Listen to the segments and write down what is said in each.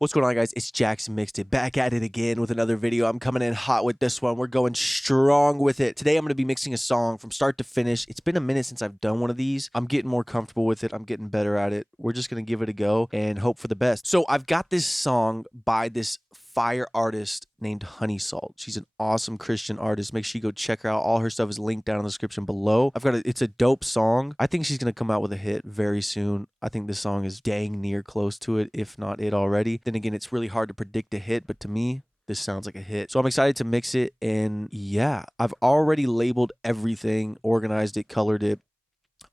What's going on, guys? It's Jackson Mixed It, back at it again with another video. I'm coming in hot with this one. We're going strong with it. Today, I'm going to be mixing a song from start to finish. It's been a minute since I've done one of these. I'm getting more comfortable with it. I'm getting better at it. We're just going to give it a go and hope for the best. So I've got this song by this fire artist named Honey Salt. She's an awesome Christian artist. Make sure you go check her out. All her stuff is linked down in the description below. It's a dope song. I think she's going to come out with a hit very soon. I think this song is dang near close to it, if not it already. Then again, it's really hard to predict a hit, but to me, this sounds like a hit. So I'm excited to mix it. And yeah, I've already labeled everything, organized it, colored it,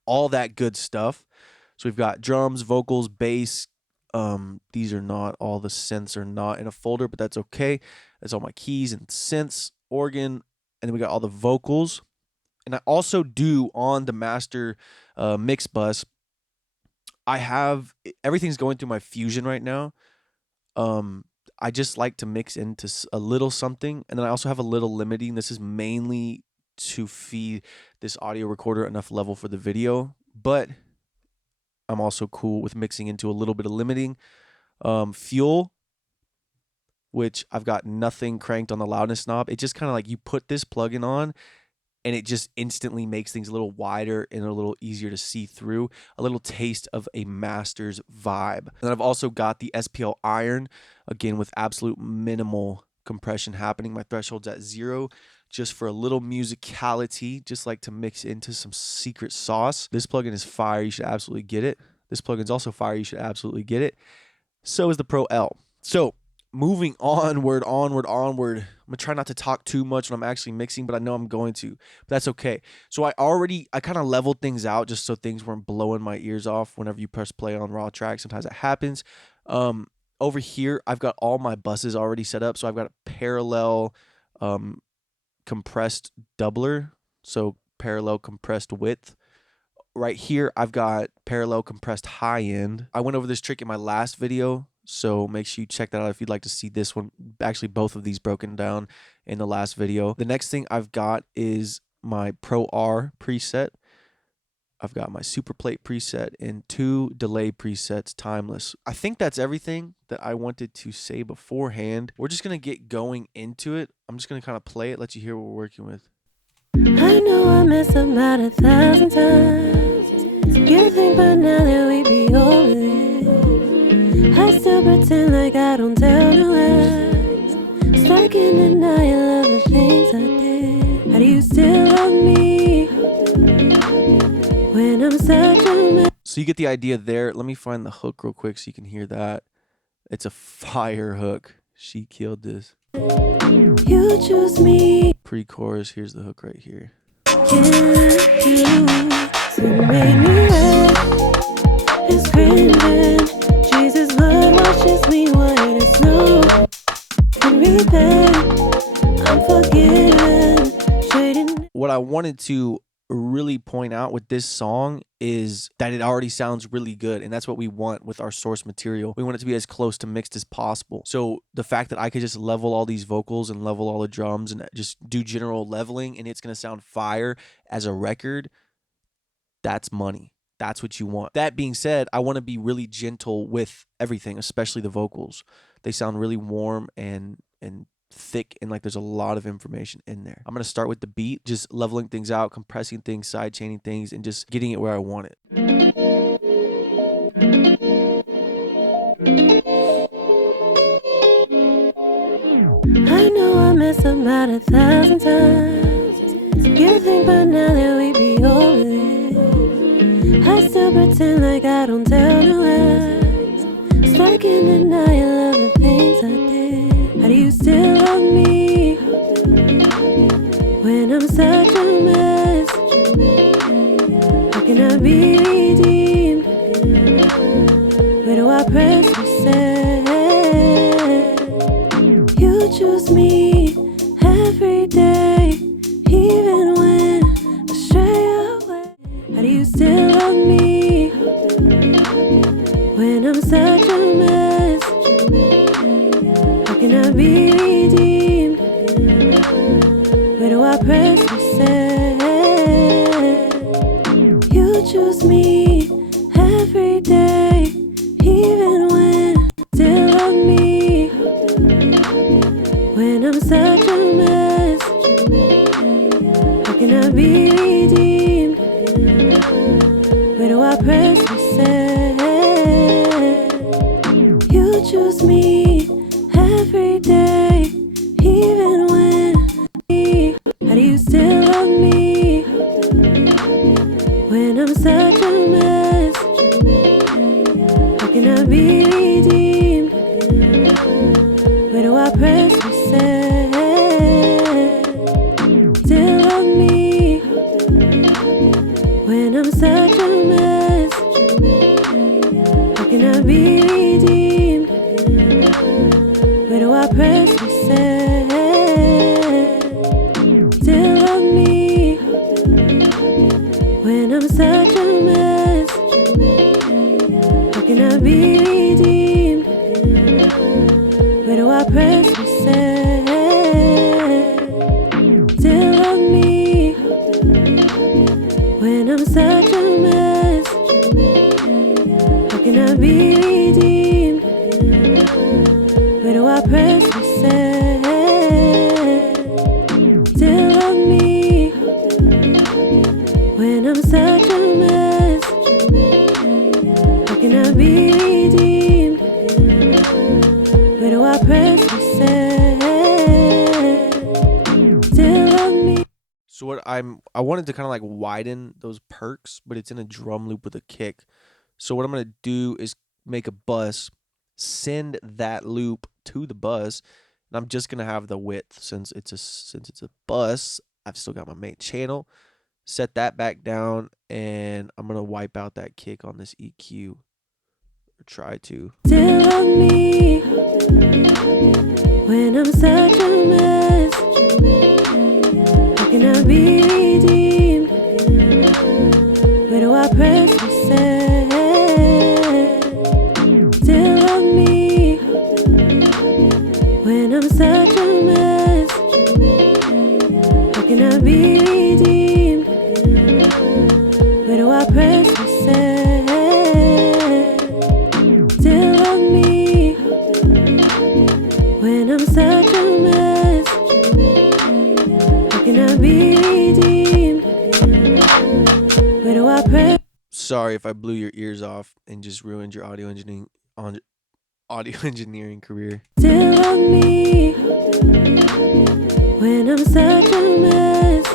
all that good stuff. So we've got drums, vocals, bass. These are not, all the synths are not in a folder, but that's okay. That's all my keys and synths, organ, and then we got all the vocals. And I also do on the master mix bus, I have, everything's going through my Fusion right now. I just like to mix into a little something, and then I also have a little limiting. This is mainly to feed this audio recorder enough level for the video, but I'm also cool with mixing into a little bit of limiting. Fuel, which I've got nothing cranked on the loudness knob. It just kind of like you put this plugin on and it just instantly makes things a little wider and a little easier to see through. A little taste of a master's vibe. And then I've also got the SPL Iron, again with absolute minimal compression happening. My threshold's at 0. Just for a little musicality, just like to mix into some secret sauce. This plugin is fire. You should absolutely get it. This plugin's also fire. You should absolutely get it. So is the Pro L. So moving onward. I'm going to try not to talk too much when I'm actually mixing, but I know I'm going to. But that's okay. So I kind of leveled things out just so things weren't blowing my ears off whenever you press play on raw tracks. Sometimes that happens. Over here, I've got all my buses already set up. So I've got a parallel compressed doubler, so parallel compressed width. Right here, I've got parallel compressed high end. I went over this trick in my last video, so make sure you check that out if you'd like to see this one. Actually, both of these broken down in the last video. The next thing I've got is my Pro R preset. I've got my super plate preset and 2 delay presets, timeless. I think that's everything that I wanted to say beforehand. We're just going to get going into it. I'm just going to kind of play it, let you hear what we're working with. I know I messed up about 1,000 times. You think by now that we be over this. I still pretend like I don't tell no lies. Stuck in denial of the things I did. How do you still love me when I'm such a mess? So you get the idea there. Let me find the hook real quick so you can hear that. It's a fire hook. She killed this. You choose me. Pre-chorus. Here's the hook right here. Can't you so made me red? It's cringing. Jesus' blood washes me white as snow. And repent, I'm forgiven. Trading. What I wanted to really point out with this song is that it already sounds really good, and that's what we want with our source material. We want it to be as close to mixed as possible. So the fact that I could just level all these vocals and level all the drums and just do general leveling and it's going to sound fire as a record, that's money. That's what you want. That being said, I want to be really gentle with everything, especially the vocals. They sound really warm and thick, and like there's a lot of information in there. I'm going to start with the beat, just leveling things out, compressing things, side chaining things, and just getting it where I want it. I know I messed up about 1,000 times. You think by now that we be over this. I still pretend like I don't tell no lies. Stuck in denial of the things I did. How do you still love me when I'm such a mess? How can I be redeemed? Where do I press reset? You choose me every day, even when I stray away. How do you still love me when I'm such a mess? How can I be redeemed? Where do I press reset? You choose me every day, even when you still love me. choose me every day, even when. How do you still love me when I'm such a mess? How can I be redeemed? Where do I press reset? Still love me when I'm such a mess. How can I be redeemed? Where do I press reset? Still love me when I'm such a mess. How can I be redeemed? Where do I press reset? Still love me when I'm such a mess. How can I be redeemed? Where do I press reset? Still love me when I'm such a mess. How can I be redeemed? Where do I press reset? Still love me. So I wanted to kind of like widen those perks, but it's in a drum loop with a kick. So what I'm gonna do is make a bus, send that loop to the bus, and I'm just gonna have the width since it's a bus. I've still got my main channel. Set that back down, and I'm gonna wipe out that kick on this EQ, or try to. Still love me when I'm such a mess. How can I be redeemed? Where do I press reset? Still love me when I'm such a mess. How can I be redeemed? Where do I press reset? Still love me when I'm such a mess. How can I be redeemed? Where do I press? Sorry if I blew your ears off and just ruined your audio engineering career. Still love me when I'm such a mess.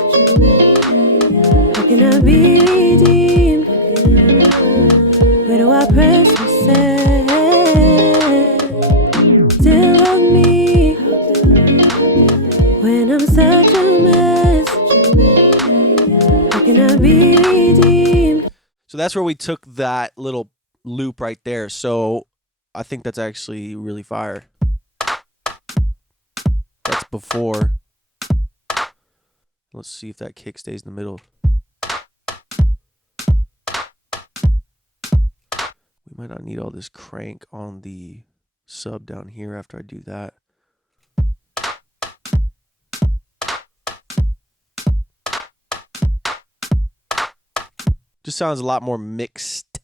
How can I be redeemed? Where do I press reset? Still love me when I'm such a mess. How can I be redeemed? So that's where we took that little loop right there. So I think that's actually really fire. That's before. Let's see if that kick stays in the middle. We might not need all this crank on the sub down here after I do that. Just sounds a lot more mixed,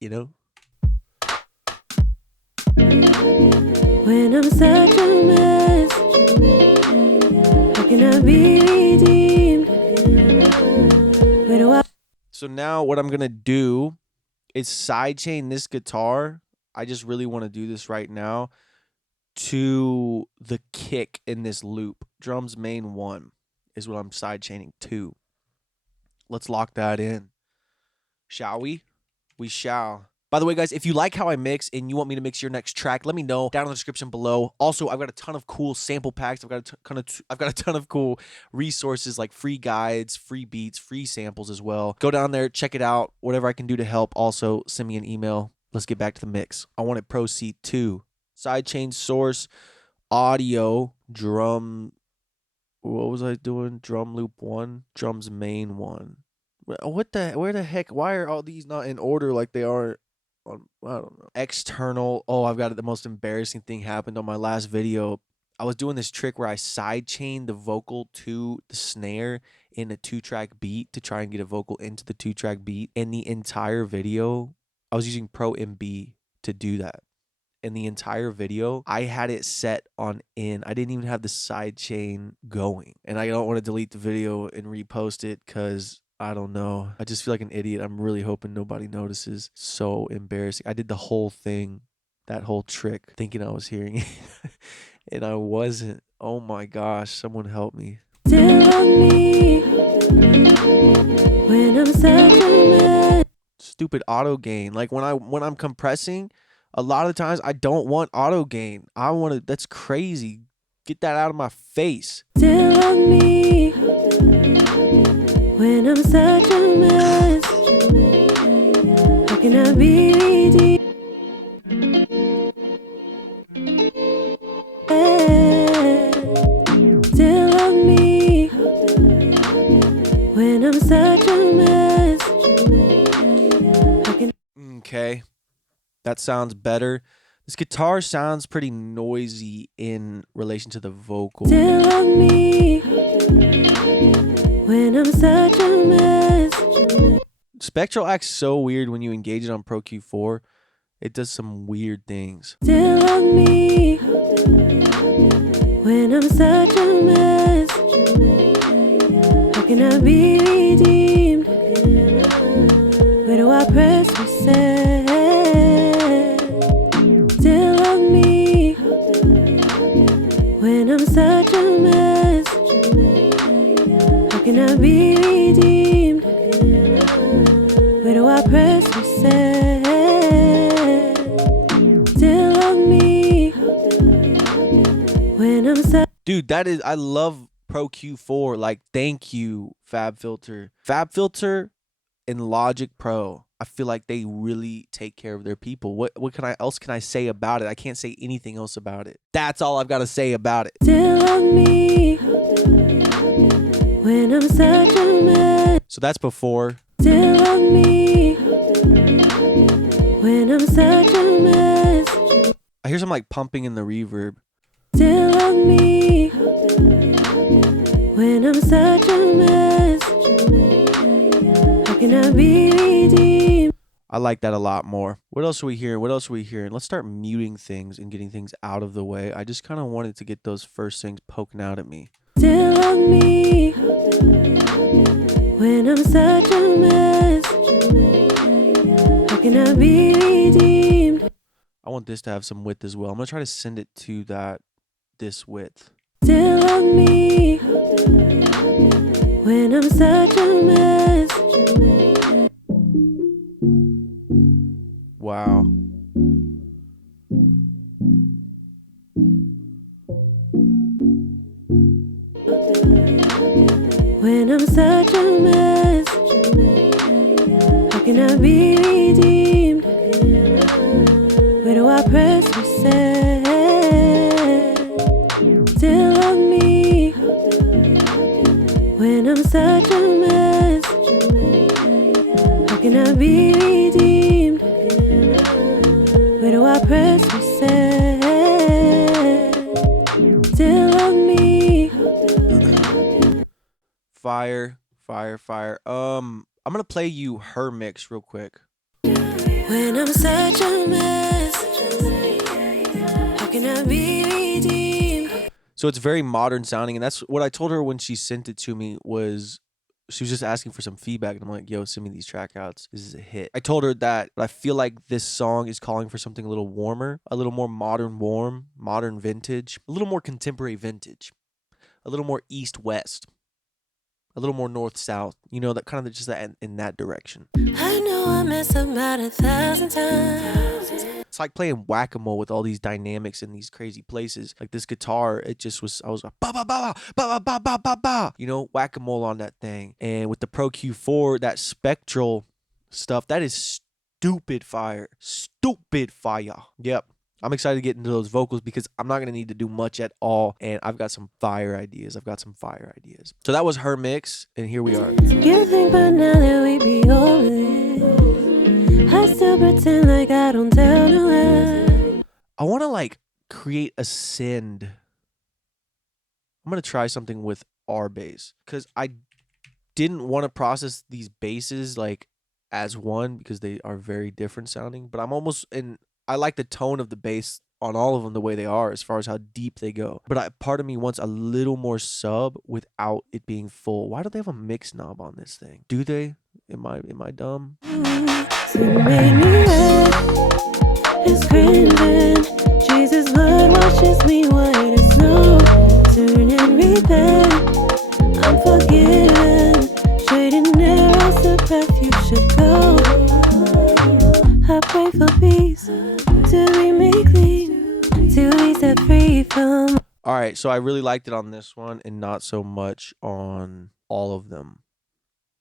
you know? When I'm such a mess, how can I be redeemed? Where do I? So now what I'm going to do is sidechain this guitar. I just really want to do this right now to the kick in this loop. Drums main 1 is what I'm sidechaining to. Let's lock that in. Shall we? We shall. By the way, guys, if you like how I mix and you want me to mix your next track, let me know down in the description below. Also, I've got a ton of cool sample packs. I've got a ton of cool resources like free guides, free beats, free samples as well. Go down there, check it out. Whatever I can do to help. Also, send me an email. Let's get back to the mix. I want to proceed to sidechain source, audio, drum. What was I doing? Drum loop 1, drums main 1. What the? Where the heck? Why are all these not in order like they are? I don't know. External. Oh, I've got the most embarrassing thing happened on my last video. I was doing this trick where I sidechained the vocal to the snare in a 2-track beat to try and get a vocal into the 2-track beat. And the entire video, I was using Pro MB to do that. In the entire video, I had it set on in. I didn't even have the sidechain going. And I don't want to delete the video and repost it because I don't know. I just feel like an idiot. I'm really hoping nobody notices. So embarrassing. I did the whole thing that whole trick, thinking I was hearing it, and I wasn't. Oh my gosh, someone help me. Still on me when I'm such a mess. Stupid auto gain. Like when I'm compressing, a lot of the times I don't want auto gain. I want to. That's crazy. Get that out of my face. Still on me when I'm such a mess. How can I be redeemed? Still on me when I'm such a mess. How can Okay, that sounds better. This guitar sounds pretty noisy in relation to the vocal. still on me when I'm such a mess. Spectral acts so weird when you engage it on Pro Q4. It does some weird things. Still on me when I'm such a mess. How can I be redeemed? Where do I press reset? Still on me when I'm such a mess. How can I be redeemed? Where do I press reset? Still on me when I'm such. Dude, that is, I love Pro Q4. Like, thank you, FabFilter. FabFilter and Logic Pro, I feel like they really take care of their people. What else can I say about it? I can't say anything else about it. That's all I've got to say about it. Still on me when I'm such a mess. So that's before. Still on me when I'm such a mess. I hear some like pumping in the reverb. Still on me when I'm such a mess. How can I be redeemed? I like that a lot more. What else are we hearing? What else are we hearing? Let's start muting things and getting things out of the way. I just kind of wanted to get those first things poking out at me. Still on me when I'm such a mess. How can I be redeemed? I want this to have some width as well. I'm going to try to send it to this width. Still on me when I'm such a mess. Wow. When I'm such a mess. How can I be redeemed? Where do I press reset? Still on me when I'm such a mess. How can I be redeemed? Where do I press reset? Still on me. Fire. I'm going to play you her mix real quick. When I'm such a mess, how can I be redeemed? So it's very modern sounding, and that's what I told her when she sent it to me. Was she was just asking for some feedback, and I'm like, yo, send me these track outs. This is a hit. I told her that I feel like this song is calling for something a little warmer, a little more modern vintage, a little more contemporary vintage, a little more east-west, a little more north-south, you know, that kind of just that in that direction. I know I mess up about 1,000 times. It's like playing whack-a-mole with all these dynamics in these crazy places. Like this guitar, it just was, I was like, ba ba ba ba ba ba ba ba ba, you know, whack-a-mole on that thing. And with the Pro Q4, that spectral stuff, that is stupid fire. Yep. I'm excited to get into those vocals because I'm not going to need to do much at all. And I've got some fire ideas. So that was her mix. And here we are. You think by now that we be over it. I still pretend like I don't tell no lie. I want to like create a send. I'm going to try something with our bass because I didn't want to process these basses like as one because they are very different sounding. But I'm almost in. I like the tone of the bass on all of them the way they are as far as how deep they go. But part of me wants a little more sub without it being full. Why do they have a mix knob on this thing? Do they? Am I dumb? So you made me wet, is crimson. Jesus' blood washes me white as snow. Turn and repent, I'm forgiven. Trading arrows, the path you should go. I pray for peace, till we make clean, till we set free from. All right, so I really liked it on this one and not so much on all of them.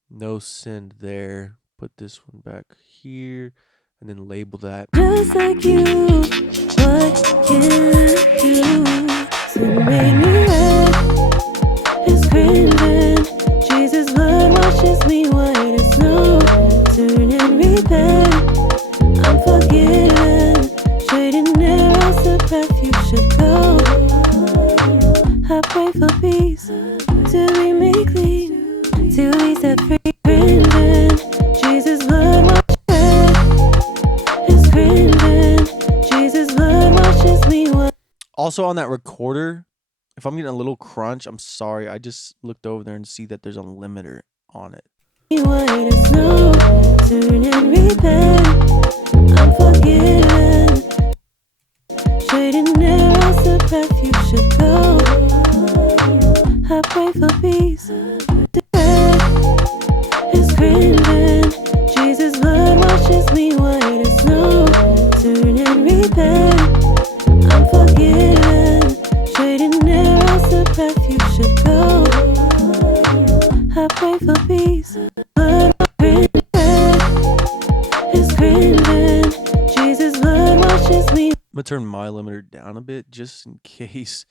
No send there. Put this one back here and then label that. Just like you, what can I do to make me red? It's crimson. Jesus' blood washes me white as snow. Turn and repent, I'm forgiven. Trading arrows, the path you should go. I pray for peace, till we make clean, till we set free. Crimson, Jesus' blood washes red. It's crimson, Jesus' blood washes me white. Also on that recorder, if I'm getting a little crunch, I'm sorry. I just looked over there and see that there's a limiter on it. White as snow, turn and repent, I'm forgiven. Trading arrows, the path you should go. I pray for peace, it's crimson. Jesus' blood washes me white as snow. Turn and repent, I'm forgiven. Trading arrows, the path you should go. I pray for peace, blood it's crimson. Jesus' blood washes me. I'm gonna turn my limiter down a bit just in case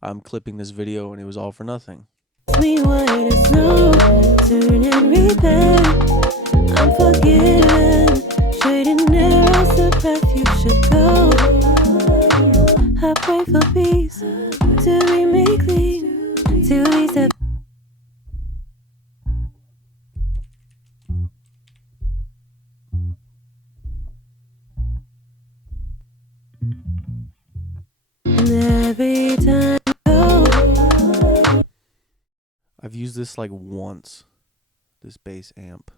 I'm clipping this video and it was all for nothing. Me white as snow, turn and repent, I'm forgiven. Trading arrows, the path you should go. I pray for peace, till we make clean, till we set. Every time I go, I've used this like once, this bass amp.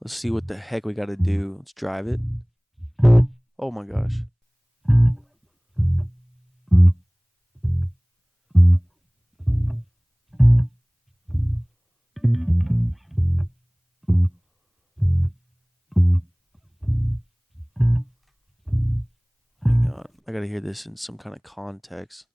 Let's see what the heck we gotta do. Let's drive it. Oh my gosh. Hang on. I gotta hear this in some kind of context.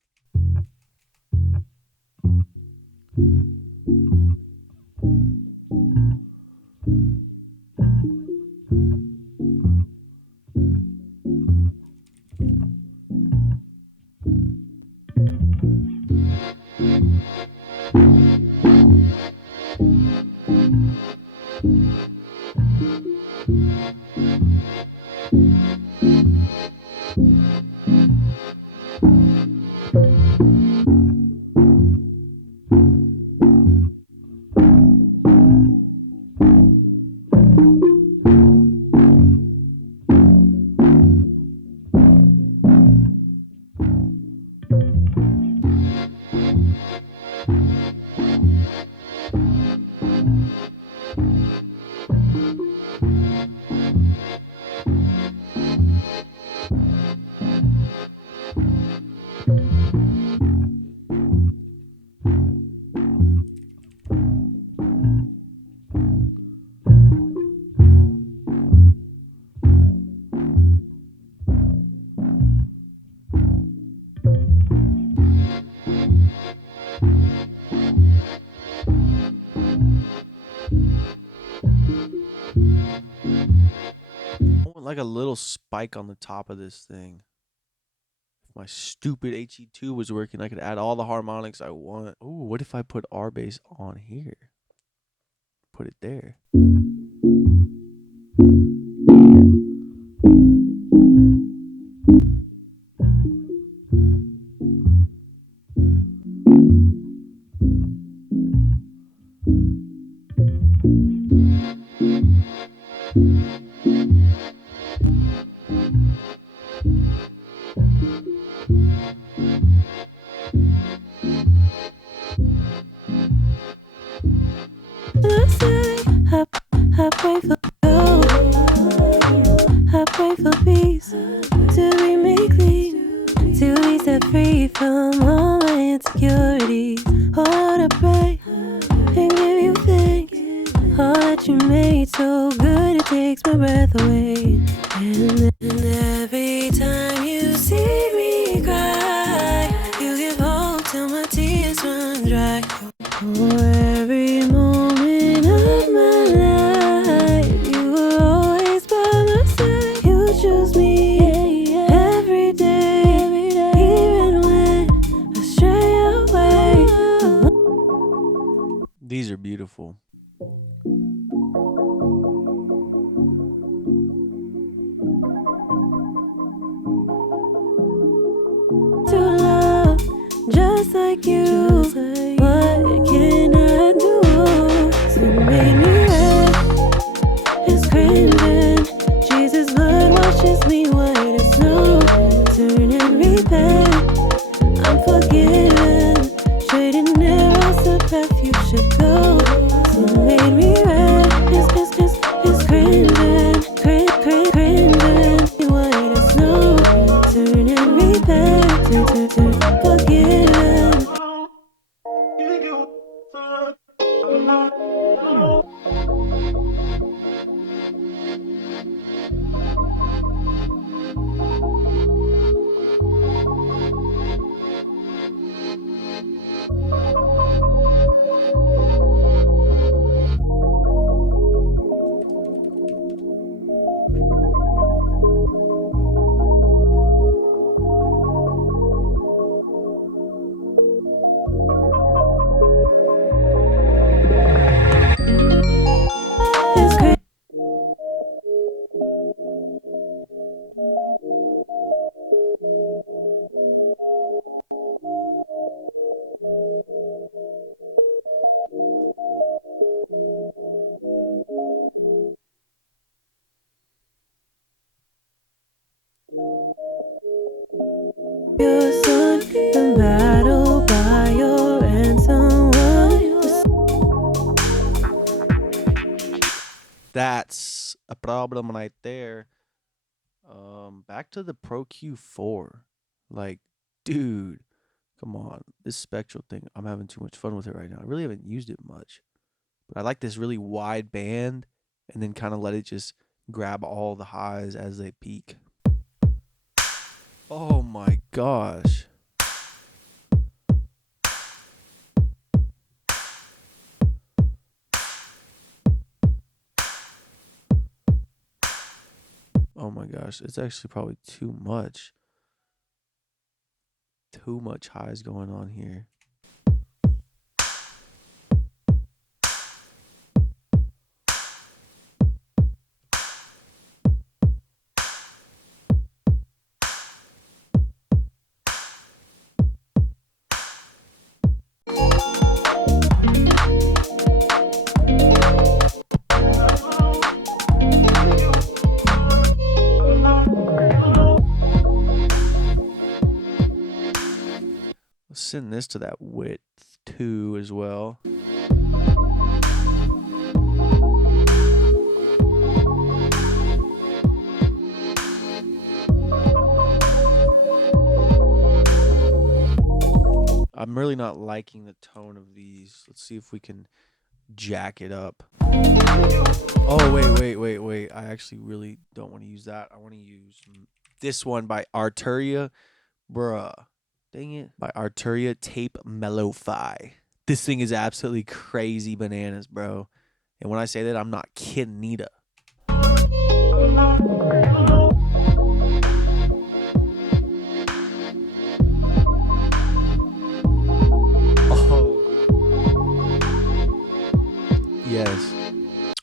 Like a little spike on the top of this thing. If my stupid HE2 was working, I could add all the harmonics I want. Oh, what if I put R bass on here? Put it there. free from all my insecurities. Lord, I pray and give you thanks. All that you made so good, it takes my breath away. And every time you see me cry, you give hope till my tears run dry. For every moment of my life, you were always by my side. You choose me every day, even when I stray away. These are beautiful. To love just like you, what can I do? So made me red as crimson. Jesus' blood washes me white as snow. Turn and repent, I'm forgiven. Trading arrows, the path you should go. So made me red as crimson, crimson, white as snow. Turn and repent, turn, forgiven. It's crazy. Your son, the battle by your ransom. That's a problem right there. Back to the Pro Q4. Like, dude, come on. This spectral thing, I'm having too much fun with it right now. I really haven't used it much. But I like this really wide band and then kind of let it just grab all the highs as they peak. Oh my gosh. Oh my gosh, it's actually probably too much. Too much highs going on here. Let's send this to that width 2 as well. I'm really not liking the tone of these. Let's see if we can jack it up. Oh, wait. I actually really don't want to use that. I want to use this one by Arturia. Bruh. Dang it. By Arturia Tape Mellow-Fi. This thing is absolutely crazy bananas, bro. And when I say that, I'm not kidding, Nita. Yes.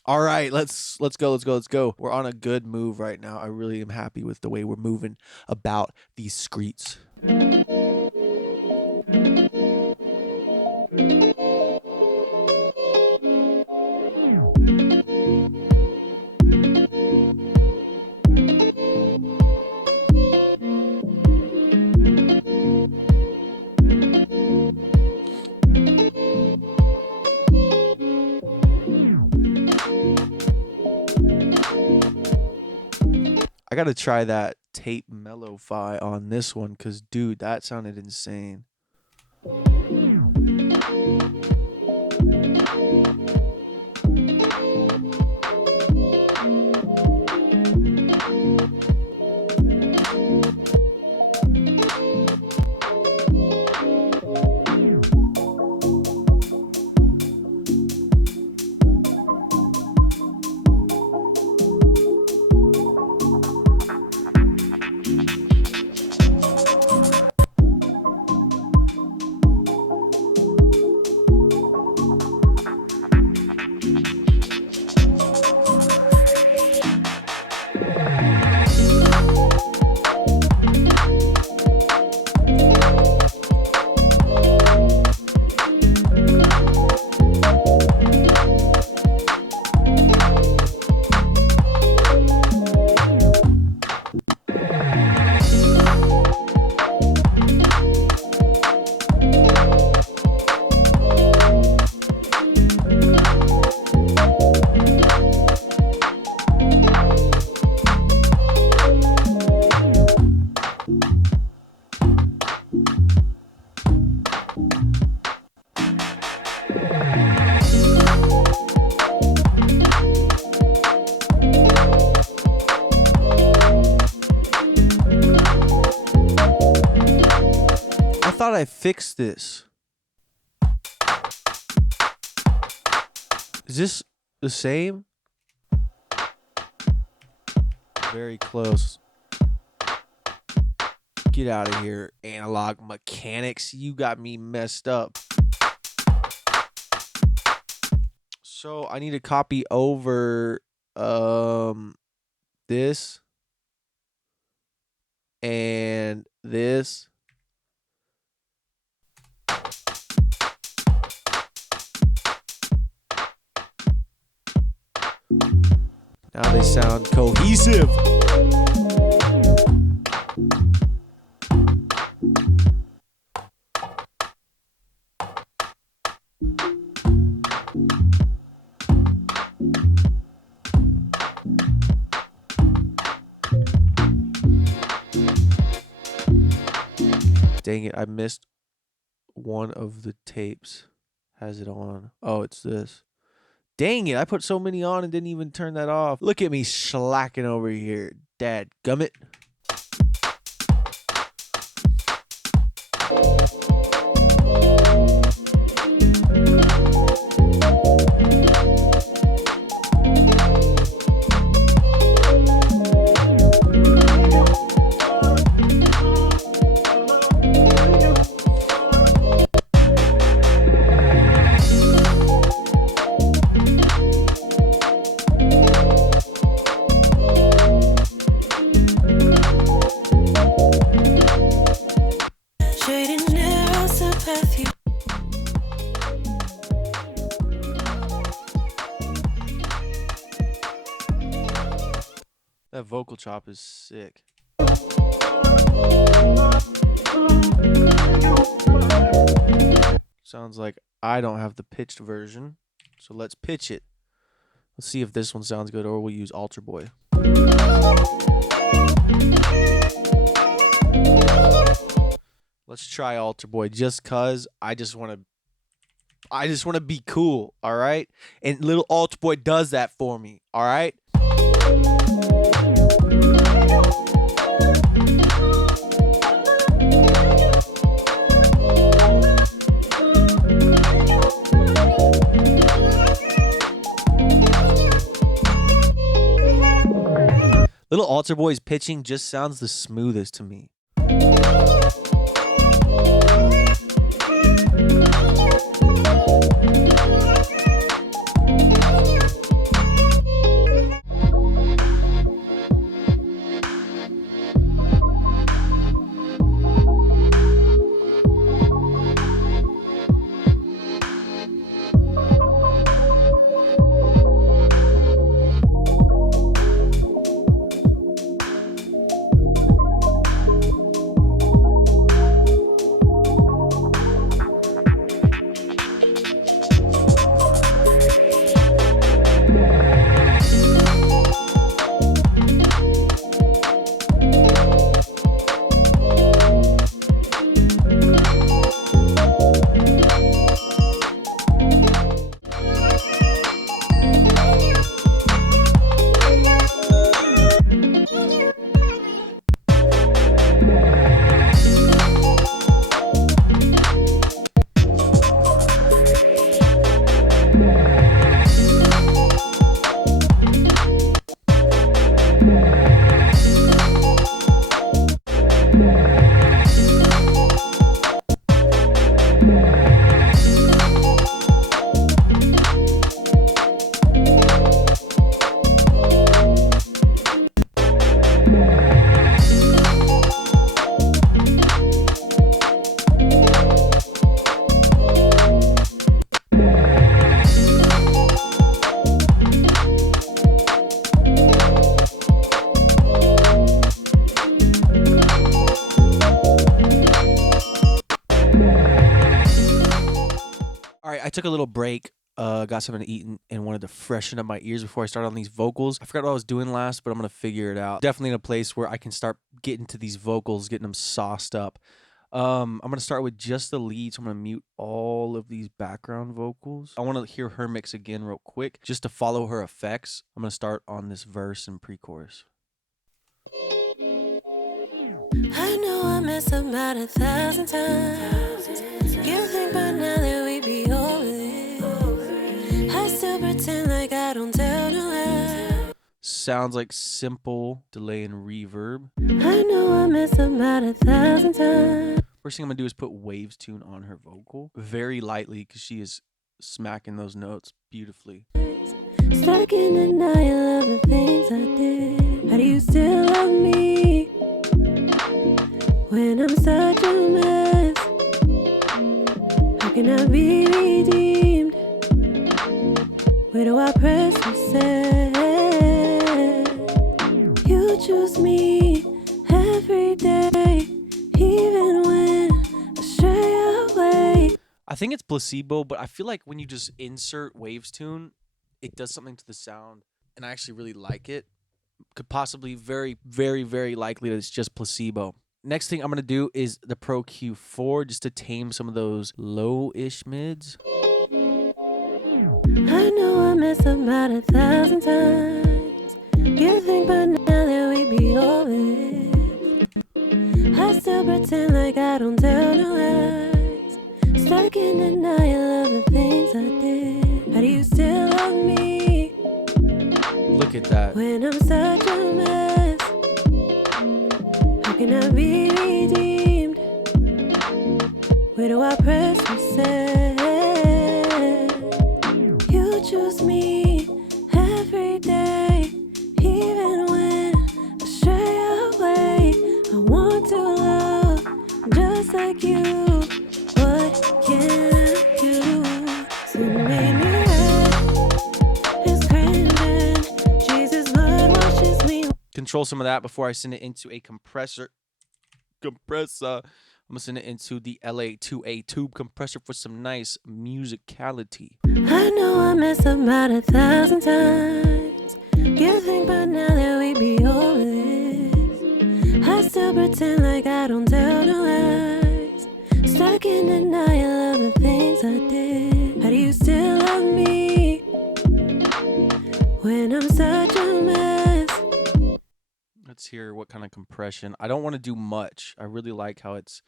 All right, let's go. We're on a good move right now. I really am happy with the way we're moving about these streets. I gotta try that tape mellow-fi on this one because, dude, that sounded insane. I thought I fixed this. Is this the same? Very close. Get out of here, Analog Mechanics. You got me messed up. So I need to copy over this and this. Now they sound cohesive. Dang it, I missed one of the tapes. Has it on? Oh, it's this. Dang it, I put so many on and didn't even turn that off. Look at me slacking over here. Dad gummit. That vocal chop is sick. Sounds like I don't have the pitched version. So let's pitch it. Let's see if this one sounds good, or we'll use Altar Boy. Let's try Altar Boy just cause I just want to be cool, all right? And little Altar Boy does that for me, all right? Little Altar Boy's pitching just sounds the smoothest to me. took a little break, got something to eat and wanted to freshen up my ears before I started on these vocals. I forgot what I was doing last, but I'm going to figure it out. Definitely in a place where I can start getting to these vocals, getting them sauced up. I'm going to start with just the lead, so I'm going to mute all of these background vocals. I want to hear her mix again real quick, just to follow her effects. I'm going to start on this verse and pre-chorus. I know I messed up about 1,000 times. You think by now that we be over this. I still pretend like I don't tell no lie. Sounds like simple delay and reverb. I know I messed up about 1,000 times. First thing I'm gonna do is put Waves Tune on her vocal very lightly because she is smacking those notes beautifully. Stuck in denial of the things I did. How do you still love me when I'm such a mess? How can I be redeemed? Where do I press reset? You choose me every day, even when I stray away. I think it's Placebo, but I feel like when you just insert Waves Tune, it does something to the sound, and I actually really like it. Could possibly very, very, very likely that it's just Placebo. Next thing I'm going to do is the Pro Q4 just to tame some of those low-ish mids. I know I messed up about 1,000 times. You think by now that we be over this. I still pretend like I don't tell no lies. Stuck in denial of the things I did. How do you still love me? Look at that. When I'm such a mess, how can I be redeemed? Where do I press reset? You choose me every day, even when I stray away. I want to love just like you. What can I do? So make me right. It's cramping. Jesus' blood washes me. Control some of that before I send it into a compressor. I'm gonna send it into the LA2A tube compressor for some nice musicality. I know I messed up about 1,000 times. You think by now that we be over this. I still pretend like I don't tell no lies. Stuck in denial of the things I did. How do you still love me when I'm such a mess? Let's hear what kind of compression. I don't want to do much. I really like how it's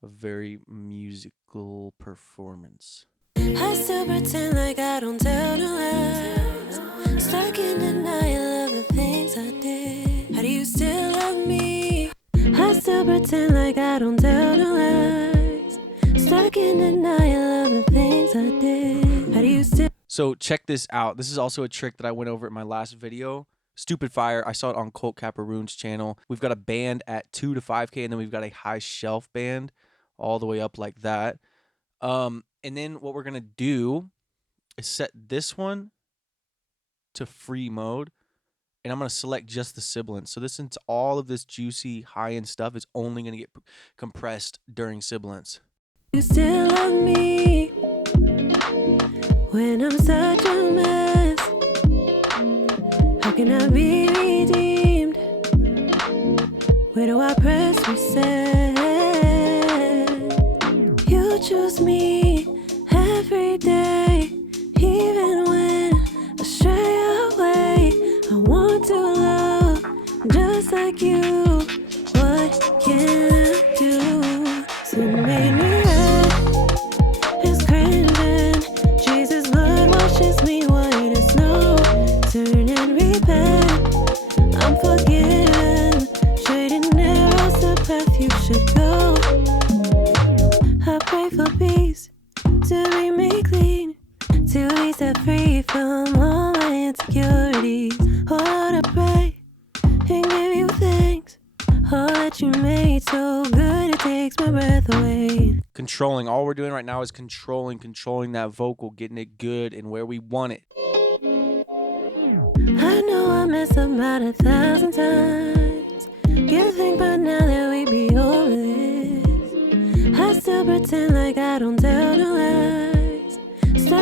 a very musical performance. I still pretend like I don't tell no lies. Stuck in denial of the things I did. How do you still love me? I still pretend like I don't tell no lies. Stuck in denial of the things I did. How do you still? So check this out. This is also a trick that I went over in my last video. Stupid Fire. I saw it on Colt Caparoon's channel. We've got a band at 2 to 5K, and then we've got a high shelf band all the way up like that. And then what we're going to do is set this one to free mode, and I'm going to select just the sibilance. So since all of this juicy high-end stuff is only going to get compressed during sibilance. You still love me when I'm such a mess. How can I be redeemed? Where do I press reset? You choose me every day, even when I stray away. I want to love just like you. What can I do? So make me right. It's cramping. Jesus' blood washes me white as snow. Turn and repent. I'm forgiven. Straight and narrow's the path you should go. I pray for peace to be made clean, to be set free from all my insecurities. Oh, Lord, I pray and give you thanks. All that you made so good, it takes my breath away. Controlling. All we're doing right now is controlling that vocal, getting it good and where we want it. I know I messed up about 1,000 times. You think by now that we be over this. I still pretend like I don't tell no lies.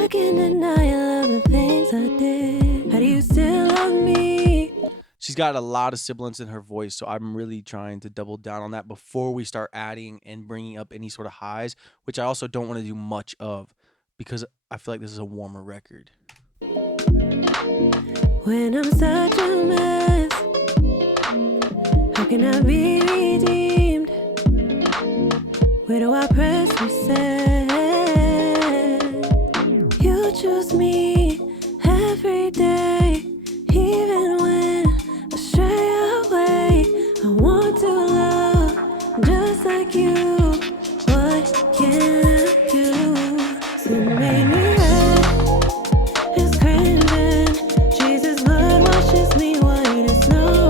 Stuck in denial of the things I did. How do you still love me? She's got a lot of sibilance in her voice, so I'm really trying to double down on that before we start adding and bringing up any sort of highs, which I also don't want to do much of because I feel like this is a warmer record. When I'm such a mess, how can I be redeemed? Where do I press reset? You choose me every day, even when I stray away. I want to love just like you. What can I do to make me right? It's crimson. Jesus' blood washes me white as snow.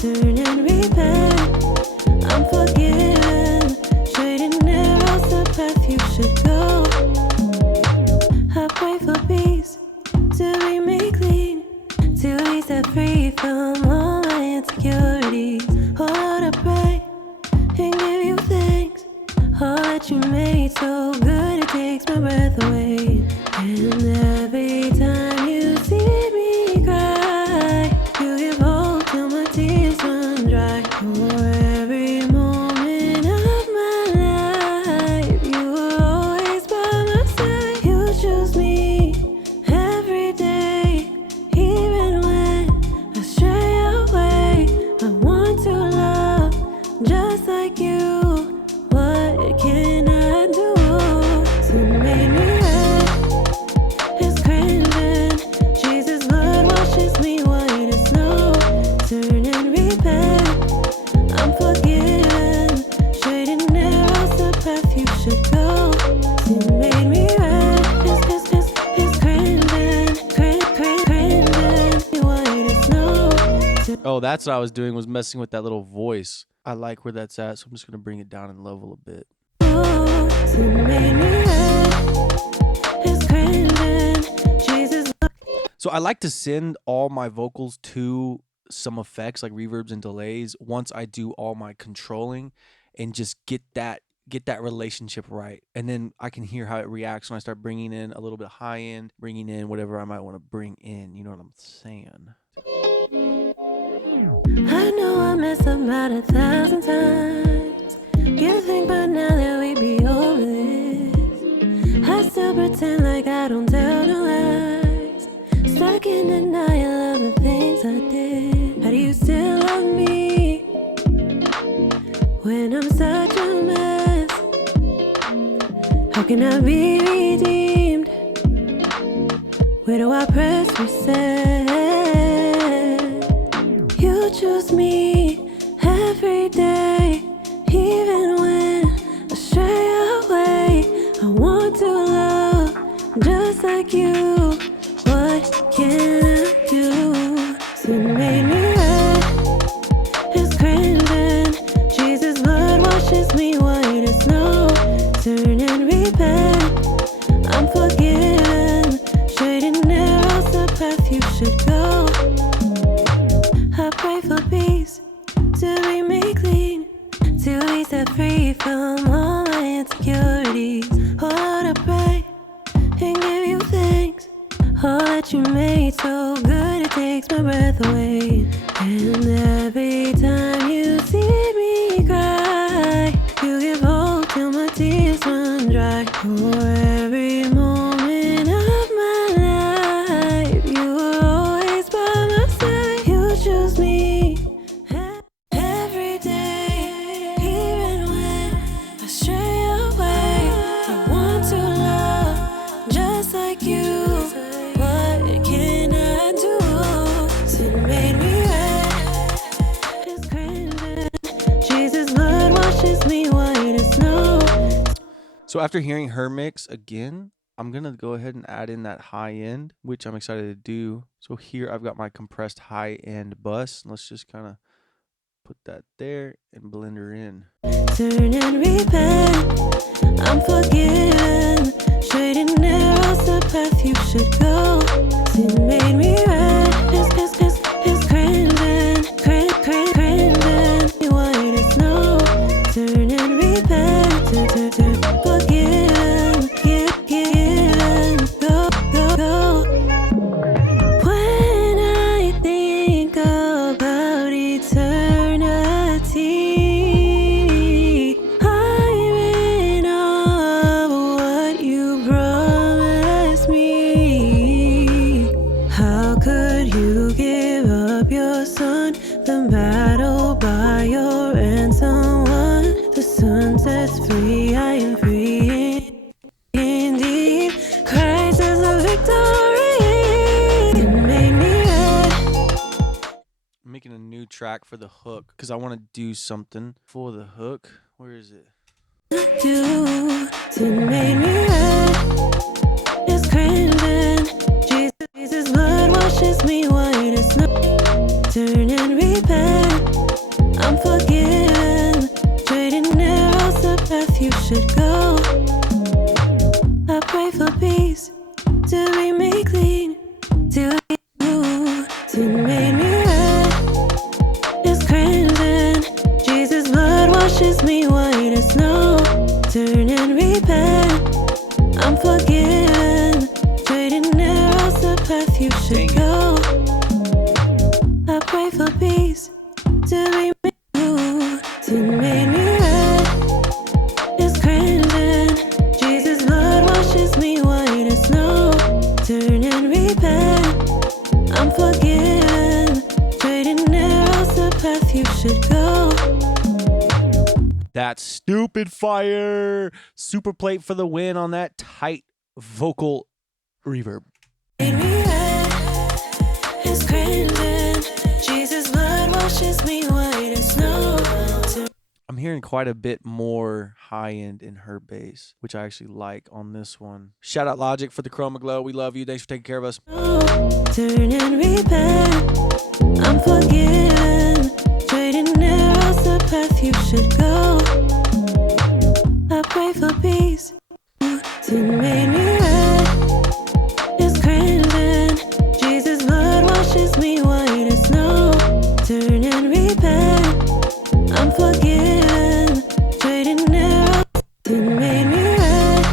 Turn and repent. I'm forgiven. Straighten arrows, the path you should go. I pray for peace to be made clean, to be set free from all my insecurities. Oh Lord, I pray and give you thanks. All that you made so good, it takes my breath away. And every time you see me cry, you give hope till my tears run dry. For every moment of my life, you were always by my side. You choose me every day, even when I stray away. I want to love just like you. What can I do to make me right? It's crimson. Jesus' blood washes me white as snow. Turn and repent. I'm forgiven. Straighten arrows, the path you should go. You made me right. It's crimson. Crimson. White as snow. Oh, that's what I was doing, was messing with that little voice. I like where that's at, so I'm just going to bring it down and level a bit. You made me right. It's crimson. Jesus. So I like to send all my vocals to some effects like reverbs and delays once I do all my controlling and just get that relationship right. And then I can hear how it reacts when I start bringing in a little bit high end, bringing in whatever I might want to bring in. You know what I'm saying? I know I messed up about 1,000 times. You think by now that we'd be over this. I still pretend like I don't tell no lies. Stuck in denial of the things I did. How do you still love me when I'm such a mess? How can I be redeemed? Where do I press reset? You choose me every day, even when I stray away. I want to love just like you. What can I do to make me right? It's crimson. Jesus' blood washes me white as snow. Turn and repent. I'm forgiven. Straighten arrows, the path you should go. I pray for peace to be made clean, to be set free from all my insecurities. Oh Lord, I pray and give you thanks. All that you made so good, it takes my breath away. And every time you see me cry, you give hope till my tears run dry. For every moment of my life, you were always by my side. You choose me every day, even when I stray away. I want to love just like you. What can I do to make me right? It's crimson. Jesus' blood washes me white as snow. So after hearing her mix again, I'm going to go ahead and add in that high end, which I'm excited to do. So here I've got my compressed high end bus. Let's just kind of put that there and blend her in. Turn and repent. I'm forgiven. Straighten arrows, the path you should go. Sin made me right. It's crimson. Crimson. White as snow. Turn and repent. Forgiven. Given. Go. battle by your ransom won. The sun sets free, I am free indeed. Christ is the victory. It made me red. I'm making a new track for the hook because I want to do something for the hook. Where is it? Do it made me red. It's crimson. Jesus' blood washes me white as snow. Turn and repent. I'm forgiven. Trading arrows the path you should go. I pray for peace to be made clean. To you, to made me red. It's crimson. Jesus' blood washes me white as snow. Turn and repent. I'm forgiven. Trading arrows the path you should go. I pray for peace to be made new. To made me red. It's crimson. Jesus' blood washes me white as snow. Turn and repent. I'm forgiven. Trading arrows the path you should go. That's stupid fire. Super plate for the win on that tight vocal reverb. Made me red. It's crimson. Jesus' blood washes me white as snow. I'm hearing quite a bit more high end in her bass, which I actually like on this one. Shout out Logic for the Chroma Glow. We love you. Thanks for taking care of us. Turn and repent. I'm forgiven. Trading arrows the path you should go. I pray for peace to made me red. It's crimson. Jesus' blood washes me white as snow. Turn and repent. I'm forgiven. Trading arrows to made me red.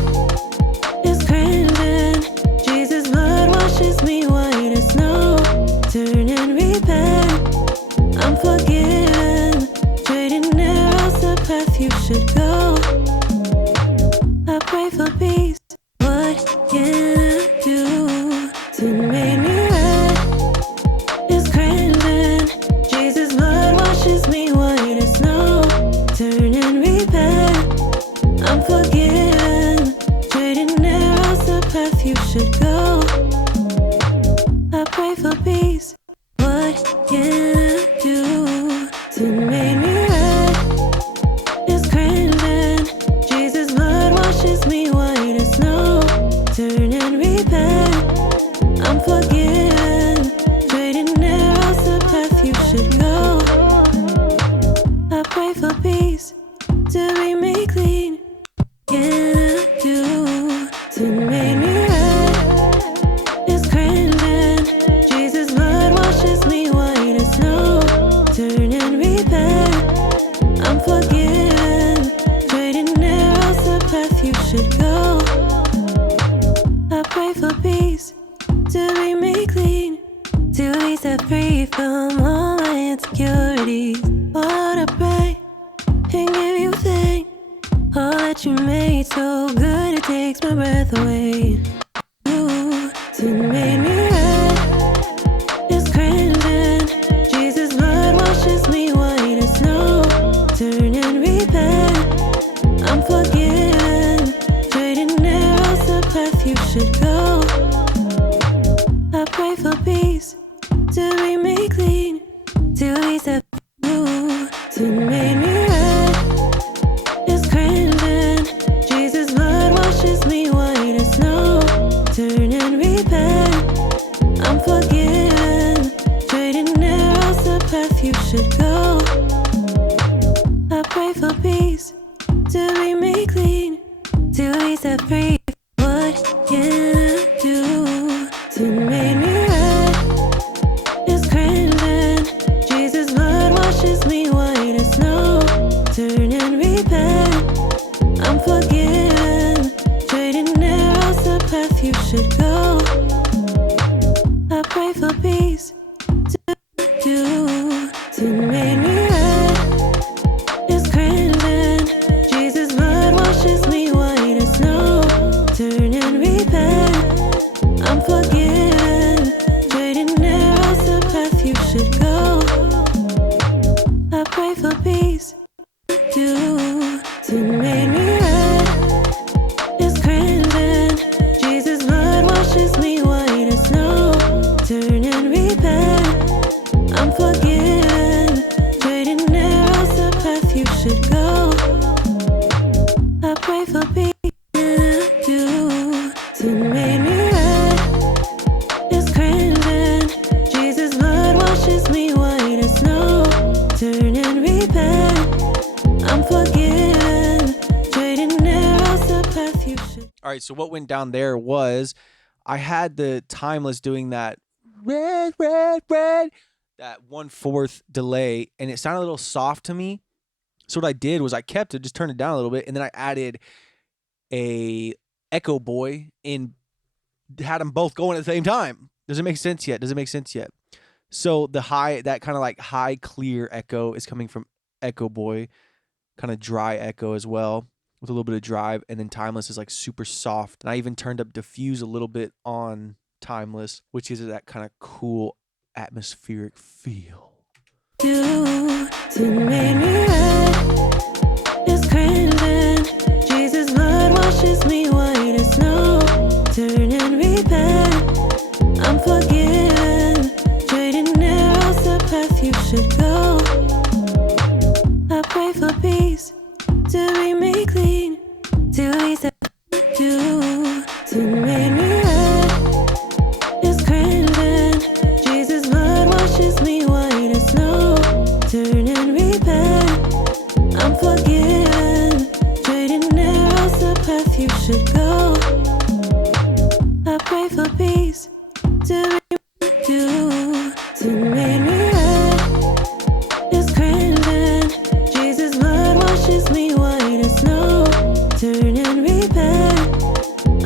It's crimson. Jesus' blood washes me white as snow. Turn and repent. I'm forgiven. Trading arrows the path you should go. I pray for peace. What can I do to make me red? It's crimson. Jesus' blood washes me white as snow. Turn and repent. I'm forgiven. Trading arrows the path you should go. I pray for peace. What can I do to make me red? It's crimson. Jesus' blood washes me white as snow. Turn and repent. I'm forgiven. Trading arrows the path you should go. I pray for peace to be made clean. Can I do to make me red? It's crimson. Jesus' blood washes me white as snow. Turn and repent. I'm forgiven. Trading arrows the path you should go. I pray for peace to be made clean. To be set free from all my insecurities. Lord, I pray and give you thanks. All that you made so good, it takes my breath away. Ooh, to make me red. It's crimson. Jesus' blood washes me white as snow. Turn and repent. I'm forgiven. Trading arrows the path you should go. I pray for peace to be made clean. To be set free. To make me red. It's crimson. Jesus' blood washes me white as snow. Turn and repent. I'm forgiven. Trading arrows the path you should go. I pray for peace to be made clean. To be set free. What can I do to make me red? It's crimson. Jesus' blood washes me white as snow. Turn and repent. I'm forgiven. Trading arrows the path you should go. I pray for peace to do to make me red. It's crimson. Jesus' blood washes me white as snow. Turn and repent. I'm forgiven. Trading arrows the path you should go. turn and repent. I'm forgiven, trading arrows the path you should. All right, so what went down there was I had the Timeless doing that red, red, red, that 1/4 delay, and it sounded a little soft to me. So what I did was I kept it, just turned it down a little bit, and then I added a Echo Boy and had them both going at the same time. Does it make sense yet? So the high, that kind of like high clear echo is coming from Echo Boy, kind of dry echo as well, with a little bit of drive, and then Timeless is like super soft. And I even turned up diffuse a little bit on Timeless, which is that kind of cool atmospheric feel. Sin made me red, it's crimson. Jesus' blood washes me white as snow. Turn and repent, I'm forgiven. Trading arrows the path you should go. I pray for peace to be made clean, to be set to. Sin made me red, it's crimson. Jesus' blood washes me white as snow. Turn and repent, I'm forgiven. Trading arrows the path you should go. I pray for peace to be to. Sin made me red, it's crimson. Jesus' blood washes me white as snow. Turn and repent,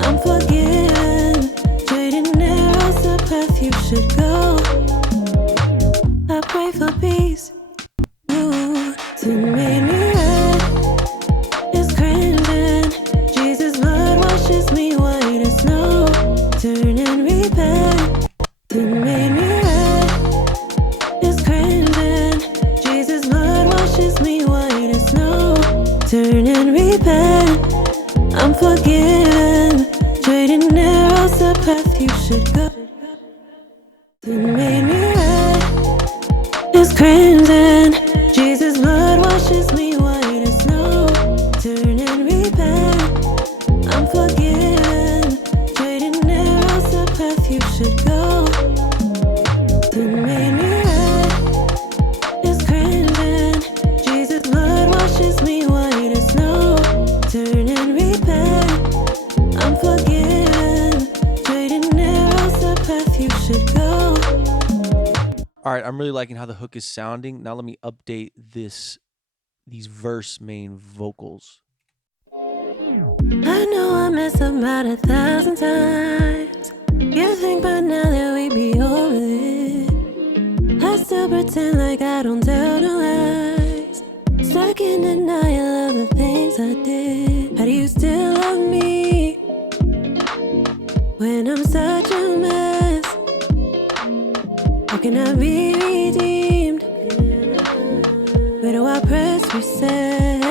I'm forgiven. Trading arrows the path you should go. I pray for peace. Sin made me red, it's crimson. Jesus' blood washes me white as snow. Turn and repent. Sin made me red, it's crimson. Jesus' blood washes me white as snow. Turn and repent, I'm forgiven. Trading arrows the path you should go. Sin made me red, it's crimson. Jesus' blood washes me white as snow. Turn and repent, I'm forgiven. Trading arrows the path you should go. Sin made me red, it's crimson. Jesus' blood washes me white as snow. Turn and repent, I'm forgiven. Trading arrows the path you should go. All right, I'm really liking how the hook is sounding. Now let me update these verse main vocals. I know I messed up about 1,000 times. You think by now that we'd be over it. I still pretend like I don't tell no lies. Stuck in denial of the things I did. How do you still love me when I'm such a mess? How can I be redeemed? Where do I press reset?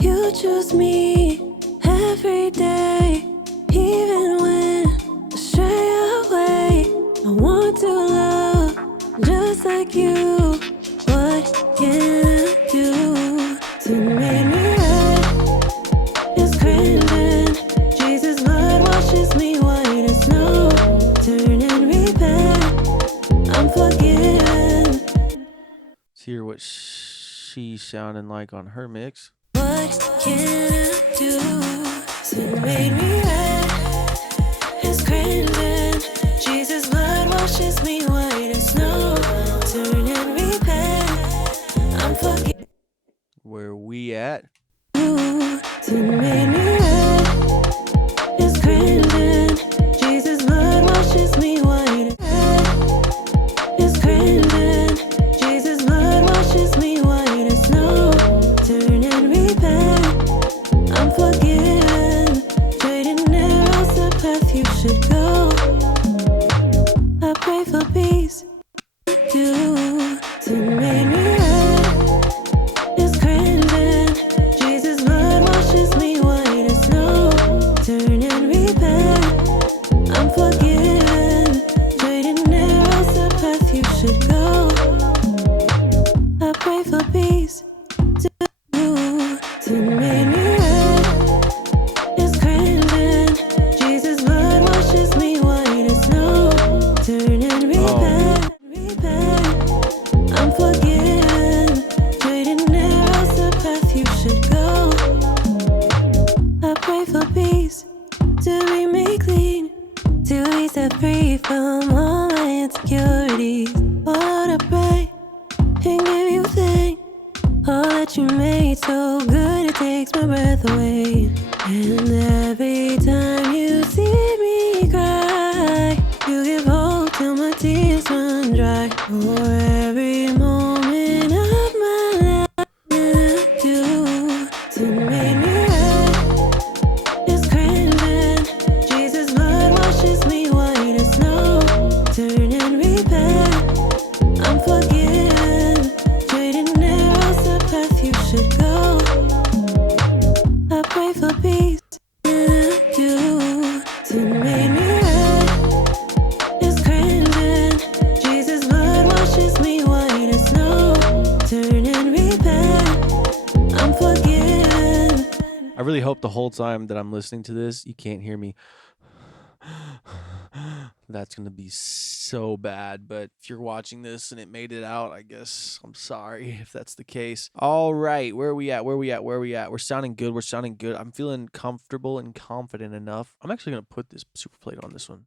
You choose me every day, even when I stray away. I want to love just like you. What can I do to make me red? It's crimson. Jesus' blood washes me white as snow. Turn and repent, I'm forgiven. Let's hear what she's sounding like on her mix. What can I do to make me red? It's crimson. Jesus' blood washes me white as snow. Turn and repent, I'm forgiven. Where we at? To make me red, it's crimson. Jesus' blood washes me white. It's crimson. Jesus' blood washes me white as snow. Turn and repent, I'm forgiven. Trading arrows the path you should go. I pray for peace. To make me red, it's crimson. Jesus' blood washes me white. that you made so good it takes my breath away. And every time you see me cry, you give hope till my tears run dry. For every moment of my life that I do to make me right is crimson. Jesus' blood washes me white as snow. Turn and repent, I'm forgiven. Trading arrows the path you should go. I pray for peace and I do to make me right is crimson. Jesus' blood washes me white as snow. Turn and repent, I'm forgiven. I really hope the whole time that I'm listening to this, you can't hear me. That's going to be so bad. But if you're watching this and it made it out, I guess I'm sorry if that's the case. All right. Where are we at? We're sounding good. I'm feeling comfortable and confident enough. I'm actually going to put this super plate on this one.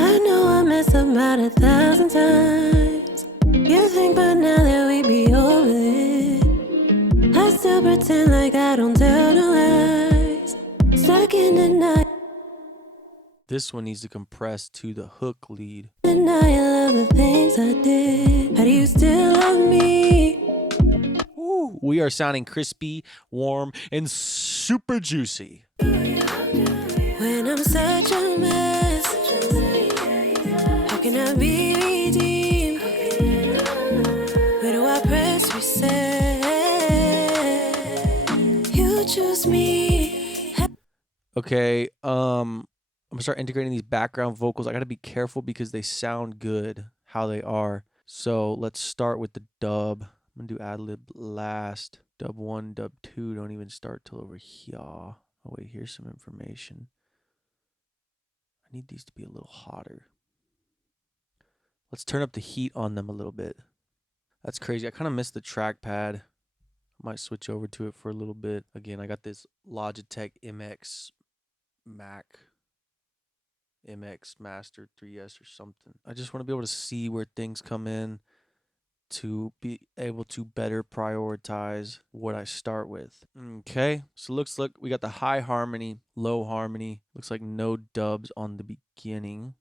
I know I messed up about 1,000 times. You think by now that we be over it. I still pretend like I don't tell no lies. Stuck in the night. This one needs to compress to the hook lead. Denial of the things I did. How do you still love me? Ooh, we are sounding crispy, warm, and super juicy. When I'm such a mess, how can I be redeemed? Where do I press reset? You choose me. Okay, I'm gonna start integrating these background vocals. I gotta be careful because they sound good how they are. So let's start with the dub. I'm gonna do ad lib last. Dub 1, dub 2 don't even start till over here. Oh wait, here's some information. I need these to be a little hotter. Let's turn up the heat on them a little bit. That's crazy. I kind of missed the trackpad. I might switch over to it for a little bit. Again, I got this Logitech MX Master 3S or something. I just want to be able to see where things come in to be able to better prioritize what I start with. Okay, so looks like we got the high harmony, low harmony. Looks like no dubs on the beginning.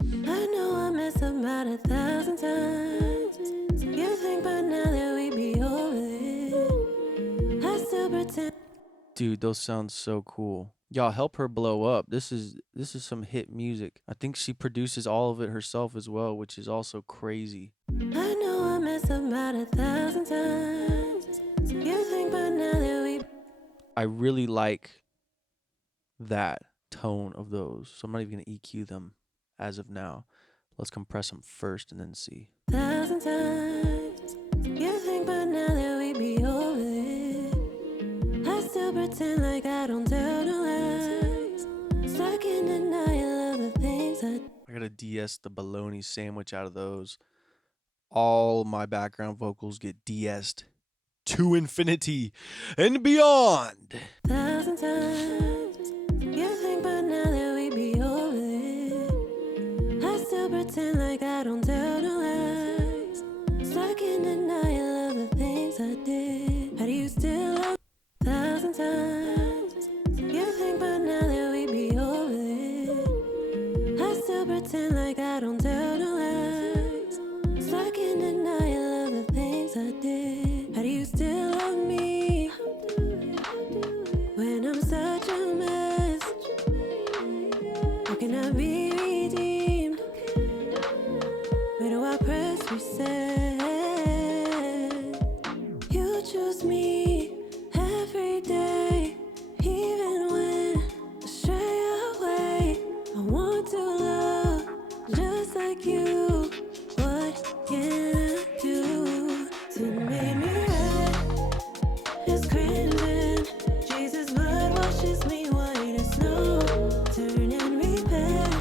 I know I messed up about 1,000 times. You think by now that we be over it. I still pretend. Dude, those sound so cool. Y'all help her blow up. This is some hit music. I think she produces all of it herself as well, which is also crazy. I know I messed up about 1,000 times. You think by now that we. I really like that tone of those, so I'm not even gonna EQ them as of now. Let's compress them first and then see. 1,000 times. You think by now that we be over it. I still pretend like I don't tell no lies. Stuck in denial of the things I gotta DS the bologna sandwich out of those. All my background vocals get DS'd to infinity and beyond. 1,000 times. You think by now that we be over it. I still pretend like I don't tell no lies. Stuck in denial of the things I did. How do you still love 1,000 times? You think by now that we be over it. I still pretend like I don't tell no lies. Stuck in denial of the things I did. How do you still love me? When I'm such a mess, how can I be redeemed? Where do I press reset? You choose me every day, even when I stray away. I want to love just like you. What can I do to make me right? It's crimson. Jesus' blood washes me white as snow. Turn and repent,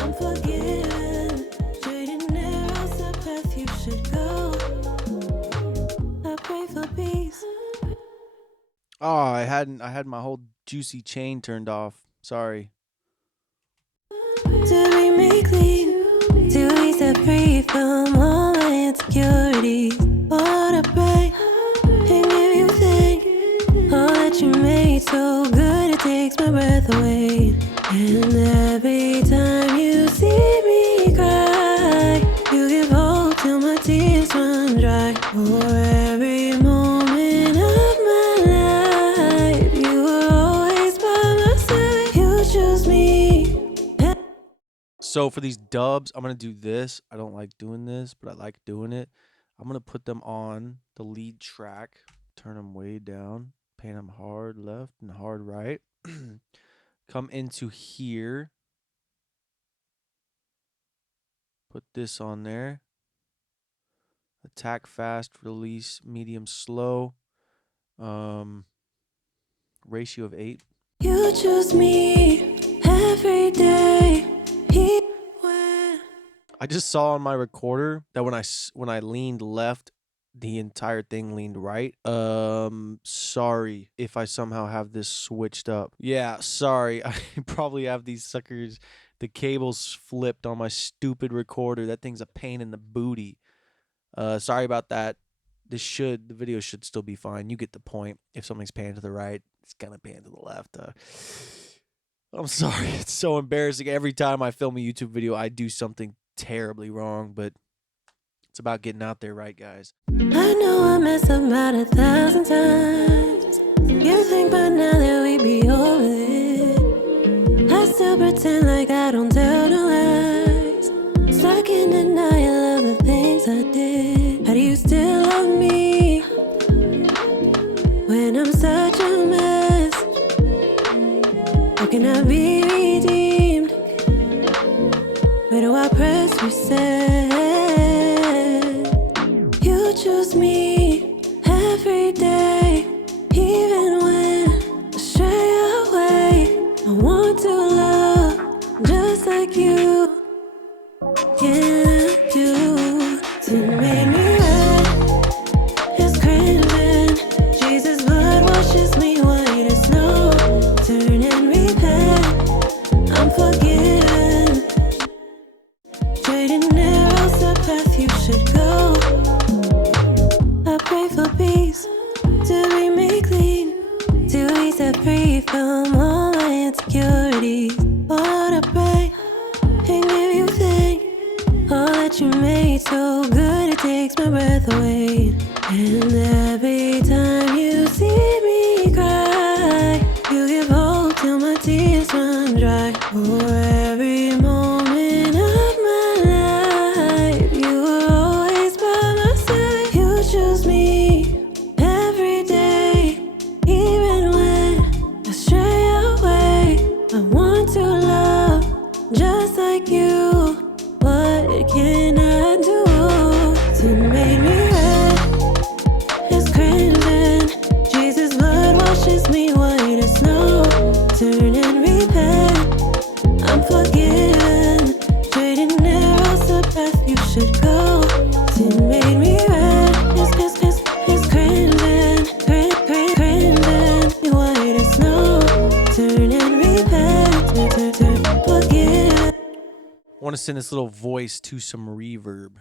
I'm forgiven. Trading arrows the path you should go. I pray for peace. Oh, I had my whole juicy chain turned off. Sorry. To be made clean, to be set free from all my insecurities. Oh, dry. For every moment of my life, you were always by my side. You chose me. So for these dubs, I'm going to do this. I don't like doing this, but I like doing it. I'm going to put them on the lead track, turn them way down, pan them hard left and hard right. Come into here. Put this on there. Attack fast, release medium slow. Ratio of 8. You choose me every day. When I just saw on my recorder that when I leaned left, the entire thing leaned right. Sorry if I somehow have this switched up. Yeah, sorry. I probably have these suckers, the cables flipped on my stupid recorder. That thing's a pain in the booty. Sorry about that. The video should still be fine. You get the point. If something's panned to the right, it's gonna pan to the left. I'm sorry. It's so embarrassing. Every time I film a YouTube video, I do something terribly wrong, but it's about getting out there right, guys. I know I messed up about 1,000 times. You think by now that we'd be over it. I still pretend like I don't tell no lies. Stuck in denial of the things I did. How do you still love me when I'm such a mess? How can I be redeemed? Where do I press reset? You choose me every day, even when I stray away. I want to love just like you. Can I do to make me right? It's crimson. Jesus' blood washes me white as snow. Turn and repent. I'm forgiven. Trading arrows the path you should go. I pray for peace to be made clean, to be set free from all my insecurities. Lord, I pray and give you thanks. All that you made so good, it takes my breath away. And every time you see me cry, you give hope till my tears run dry. For every moment of my life, you were always by my side. You choose me every day, even when I stray away. I want to love just like you. What can I do to make me right? It's crimson. Jesus' blood washes me white as snow. Turn and repent. I'm forgiven. Trading arrows the path you should go. Sin made me right. It's crimson. Crimson. White as snow. Turn and repent. Forgiven. I want to send this little voice to some reverb.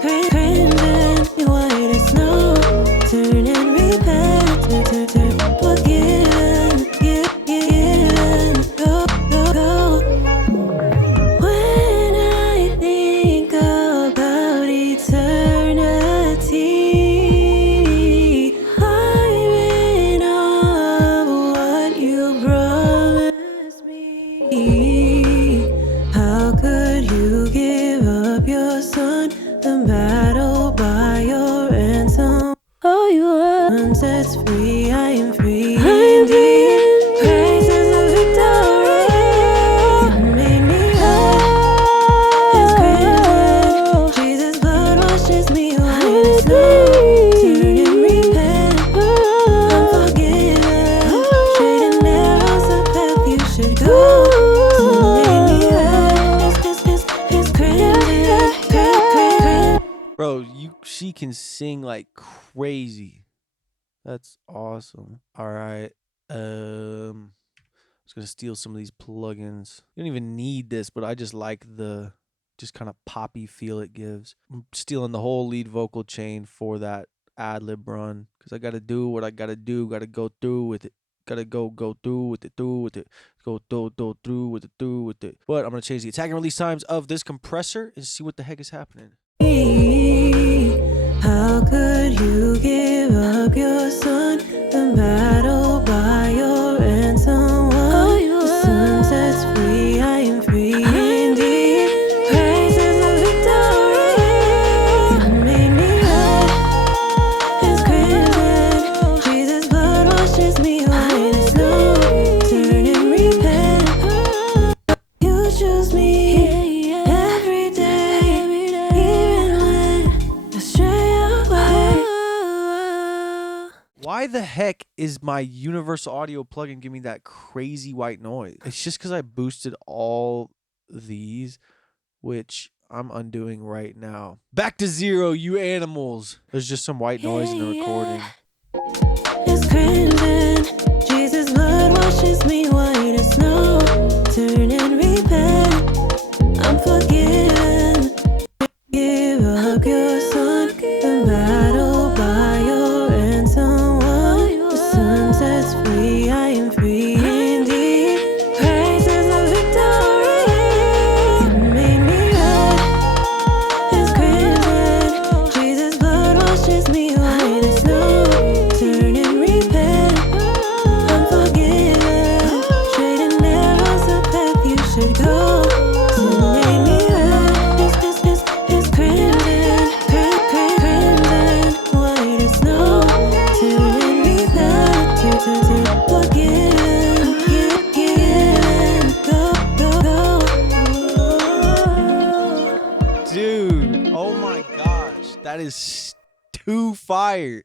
Crimson, white as snow. Turn and repent. Forgiven, go, go, go. When I think about eternity, I'm in awe of what you promised me. How could you give up your son? The battle by your ransom. Oh, you are sets free. I am free. I am free. Praise is a victory. You made me right. It's crimson. Jesus' blood washes me white as snow. Turn and repent. I'm forgiven. Trading arrows the path you should go. You made me right. It's crimson. Bro, she can sing like crazy. That's awesome. All right. I was gonna steal some of these plugins. You don't even need this, but I just like the just kind of poppy feel it gives. I'm stealing the whole lead vocal chain for that ad lib run because I gotta do what I gotta do. Gotta go through with it. Gotta go through with it, Go through with it. But I'm gonna change the attack and release times of this compressor and see what the heck is happening. How could you give up your son? The battle by your ransom won. The sun sets free, I am free indeed. Praise is my victory. You made me red as crimson. Jesus' blood washes me white as snow. Turn and repent. You choose me every day, even when I stray away. Why the heck is my Universal Audio plugin giving me that crazy white noise? It's just because I boosted all these, which I'm undoing right now. Back to 0, you animals. There's just some white noise in the recording. It's crimson. Jesus' blood washes me white as snow. Turn and repent. I'm forgiven. Give up your son. The battle by your ransom won. The sun sets free, I am free indeed. Praise is my victory. You made me red as crimson. Jesus' blood washes me white as snow. Turn and repent. I'm forgiven. Straight and narrow's the path you should go. You made me red. It's crimson, crimson, white as snow. Turn and repent. Forgiven, go. Dude, oh my gosh. That is too fire.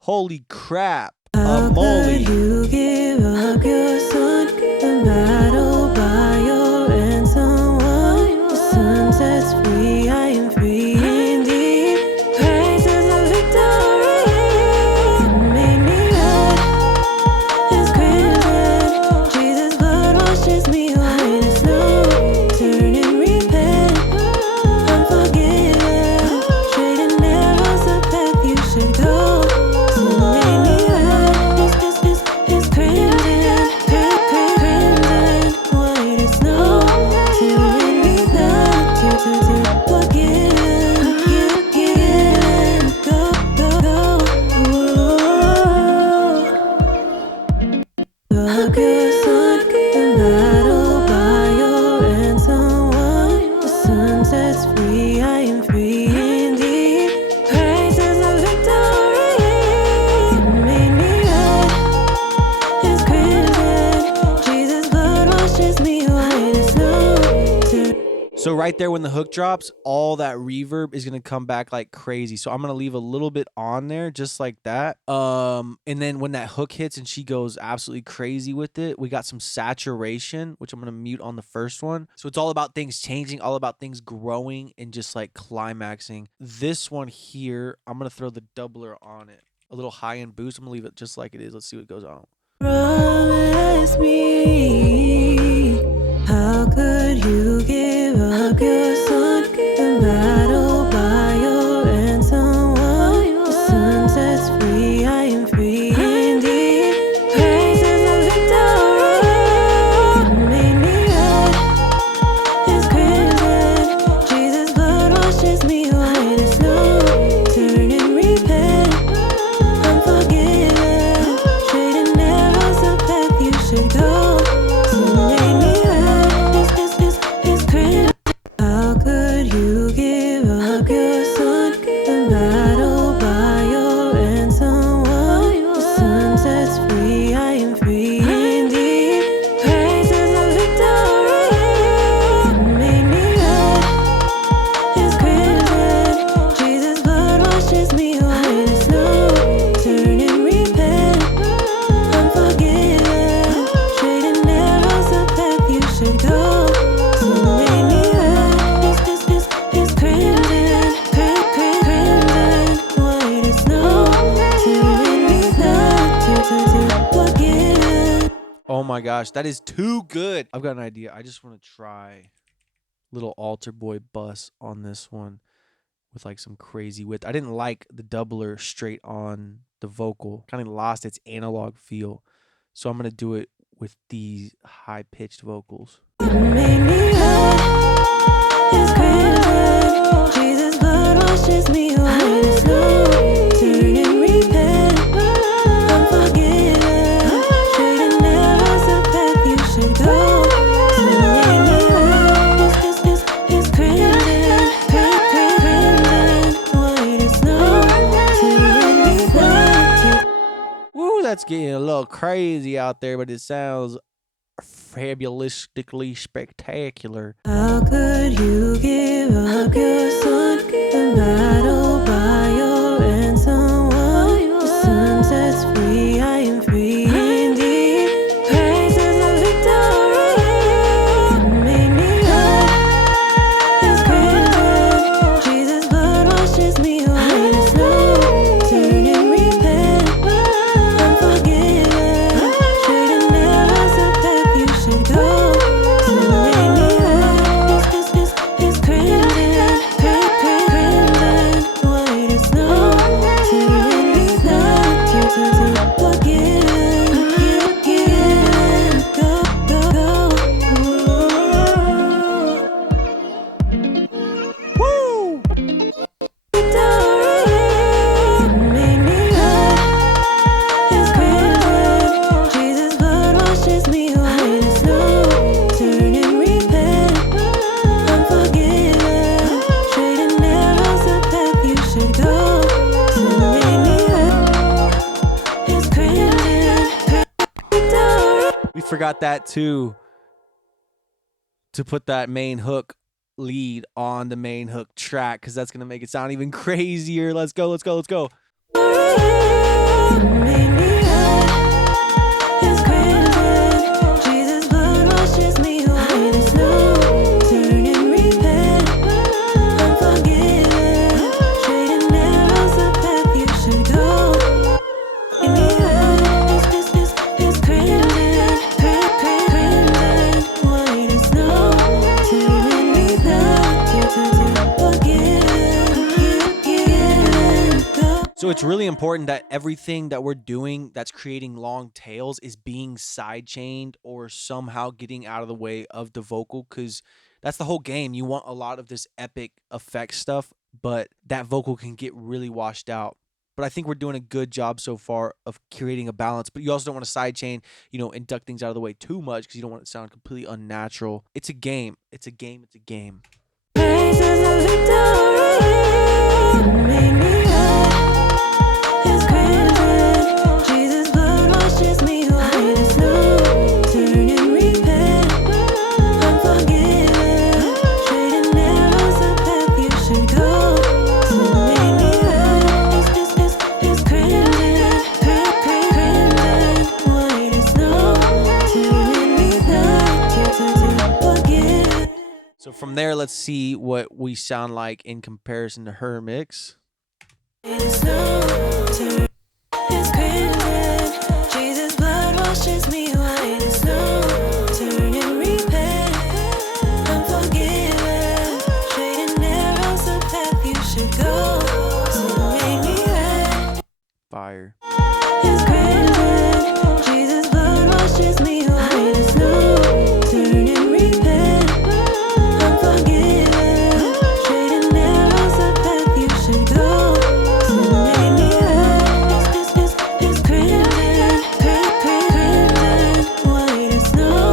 Holy crap. How moly. could you give up your son? The battle by your ransom won. The sun sets free, I am free indeed. Praise is my victory. You made me red as crimson. Jesus' blood washes me white as snow. Turn and repent. I'm forgiven. Straight and narrow's the path you should go. You made me red. It's crimson, crimson, white as snow. Turn and repent. Forgiven, go. Up your son, the battle by your ransom won. The sun sets free, I am free indeed. Praise is my victory. You made me red as crimson. Jesus' blood washes me white as snow. So right there when the hook drops, all that reverb is going to come back like crazy. So I'm going to leave a little bit on there just like that. And then when that hook hits and she goes absolutely crazy with it, we got some saturation, which I'm going to mute on the first one. So it's all about things changing, all about things growing and just like climaxing. This one here, I'm going to throw the doubler on it. A little high end boost. I'm going to leave it just like it is. Let's see what goes on. Promise me, how could you give up your son? The battle by your ransom won. The sun sets free, I am free indeed. Praise is my victory. You made me red as crimson. Jesus' blood washes me white as snow. Turn and repent. I'm forgiven. Straight and narrow's the path you should go. You made me red. It's crimson. How could you give up your son? The battle by your ransom won. The sun sets free, I am free indeed. Praise is my victory. You made me red as crimson. Jesus' blood washes me white as snow. Turn and repent. I'm forgiven. Straight and narrow's the path you should go. You made me red. It's crimson, crimson, white as snow. Turn and repent. Forgiven. Oh my gosh, that is too good. I've got an idea. I just want to try little altar boy bus on this one with like some crazy width. I didn't like the doubler straight on the vocal. Kind of lost its analog feel. So I'm gonna do it with these high-pitched vocals. You made me high, it's crazy. Jesus' blood washes me white as snow. Turn and repent, I'm forgiven. Straight and narrow's the path you should go. You made me high, it's crimson, white as snow. Turn and repent. Woo, that's getting a little crazy out there, but it sounds fabulously spectacular. How could you give up your son and battle by your ransom? The sun sets free, I am free indeed. Praise is a victory. You made me high, it's crimson. Jesus' blood washes me white as snow. Turn and repent, I'm forgiven. Straight and narrow's the path you should go. Woo! Jesus' blood washes me white as snow. Turn and repent, I'm forgiven. Straight and narrow's the path you should go. You made me high, it's crimson. We forgot that too. To put that main hook lead on the main hook track, because that's gonna make it sound even crazier. Let's go, let's go, let's go. You made me high, it's crimson. Jesus' blood washes me white as snow. Turn and repent, I'm forgiven. Straight and narrow's the path you should go. You made me high, it's crimson, white as snow. Turn and repent, forgiven, go. So it's really important that everything that we're doing that's creating long tails is being sidechained or somehow getting out of the way of the vocal, because that's the whole game. You want a lot of this epic effect stuff, but that vocal can get really washed out. But I think we're doing a good job so far of creating a balance, but you also don't want to sidechain, and duck things out of the way too much because you don't want it to sound completely unnatural. It's a game. It's a game. It's a game. Praise is a victory. You made me high, it's crimson. Jesus' blood washes me white as snow. Turn and repent, I'm forgiven. Straight and narrow's the path you should go. You made me high, it's crimson, white as snow. Turn and repent, forgive. So from there, let's see what we sound like in comparison to her mix. It's crimson. Jesus' blood washes me white as snow. Turn and repent, I'm forgiven. Straight and narrow's the path you should go. You made me high, Fire. it's crimson. Jesus' blood washes me white as snow. Turn and repent, I'm forgiven. Straight and narrow's the path you should go. You made me high, it's crimson, white as snow.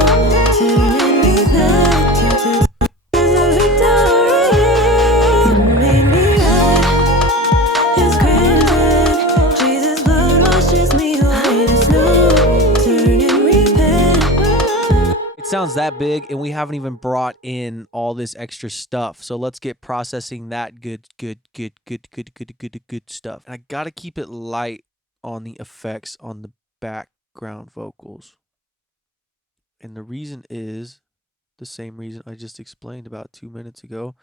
Turn and repent, there's a victory. You made me high, it's crimson. Jesus' blood washes me white as snow. Turn and repent. It sounds that big, and we haven't even brought in all this extra stuff. So let's get processing that good stuff. And I gotta keep it light on the effects on the background vocals. And the reason is the same reason I just explained about 2 minutes ago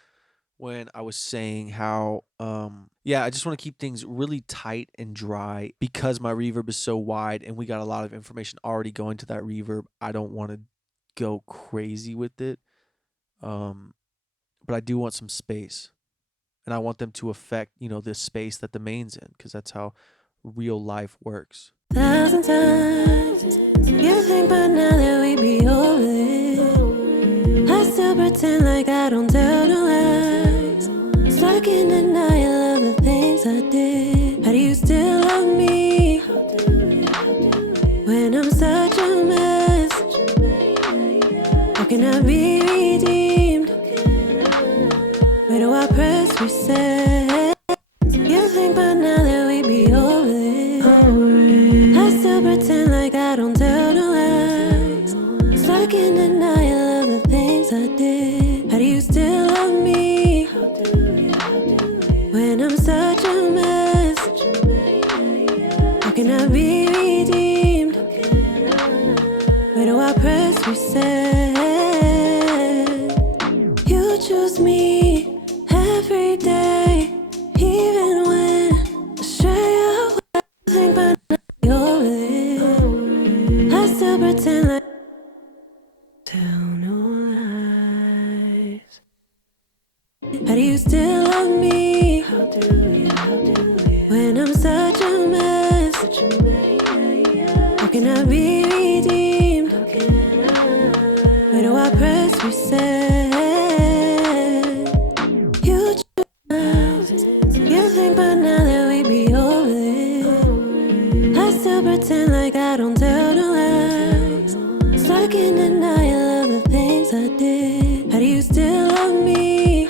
when I was saying how I just want to keep things really tight and dry because my reverb is so wide and we got a lot of information already going to that reverb. I don't want to go crazy with it. But I do want some space. And I want them to affect, the space that the main's in, because that's how real life works. 1,000 times. You think by now that we'd be over it. I still pretend like I don't tell no lies. Stuck in denial of the things I did. How do you still love me when I'm such a mess? How can I be redeemed? Where do I press reset? You think by now that we'd be over it. I still pretend like I don't tell no lies. Stuck in denial of the things I did. How do you still love me when I'm such a mess? How can I be redeemed? Where do I press reset? You choose me every day, even when I stray away. Think by now you're over it. I still pretend like tell no lies. How do you still love me when I'm such a mess? How can I be redeemed? Where do I press reset? You choose. You think by now that we'd be over it. I still pretend like I don't tell no lies. Stuck in denial of the things I did. How do you still love me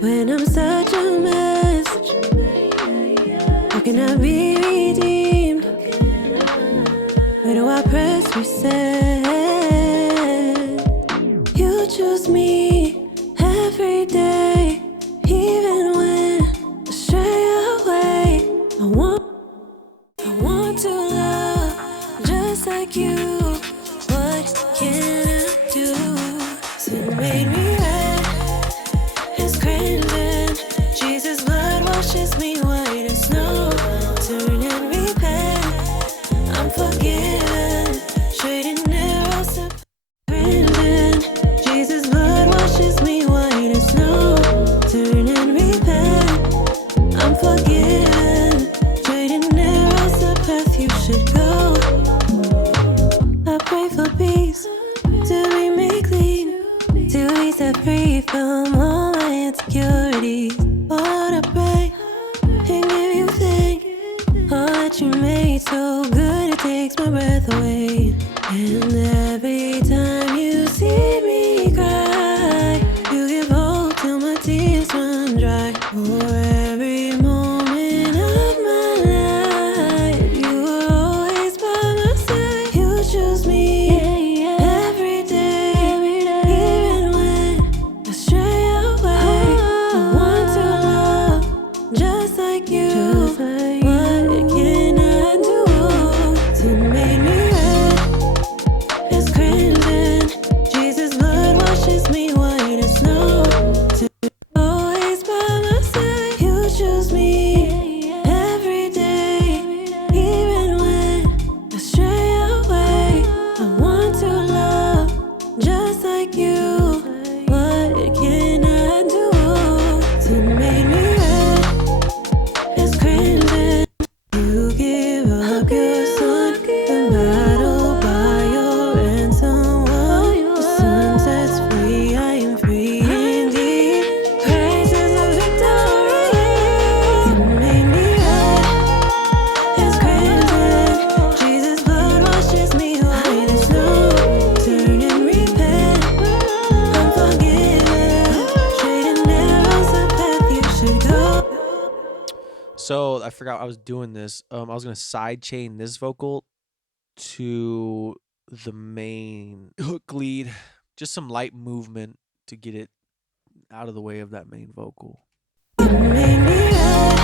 when I'm such a mess? How can I be redeemed? Where do I press reset? You choose me every day, even when I stray away. I want to love just like you. What can I do? Sin made me red as crimson. Jesus' blood washes me white as snow. Turn and repent. I'm forgiven. Straight arrows to crimson. Jesus' blood washes me white as snow. Turn and repent. I'm forgiven. Straight arrows the path you should go. I pray for peace to be made clean, to be set free from all my insecurities. Lord, I pray and give you thanks. All that you made so good, it takes my breath away. And every time you see me cry, you give hope till my tears run dry. For every moment of my life, you were always by my side. You choose me every day, even when I stray away. I want to love just like you. What can I do? Sin made me red as crimson. Jesus' blood washes me white as snow. Always by my side. You choose me every day, even when I stray away. I want to love just like you. What can I do? Sin made me red as crimson. You give up your son and battle by your ransom. The sun sets free, I am free indeed. Praise is a victory. Sin made me red as crimson. Jesus' blood washes me white as snow. Turn and repent. I'm forgiven. Straight arrows the path you should go. So I forgot I was doing this. I was gonna side chain this vocal to the main hook lead, just some light movement to get it out of the way of that main vocal. Sin made me red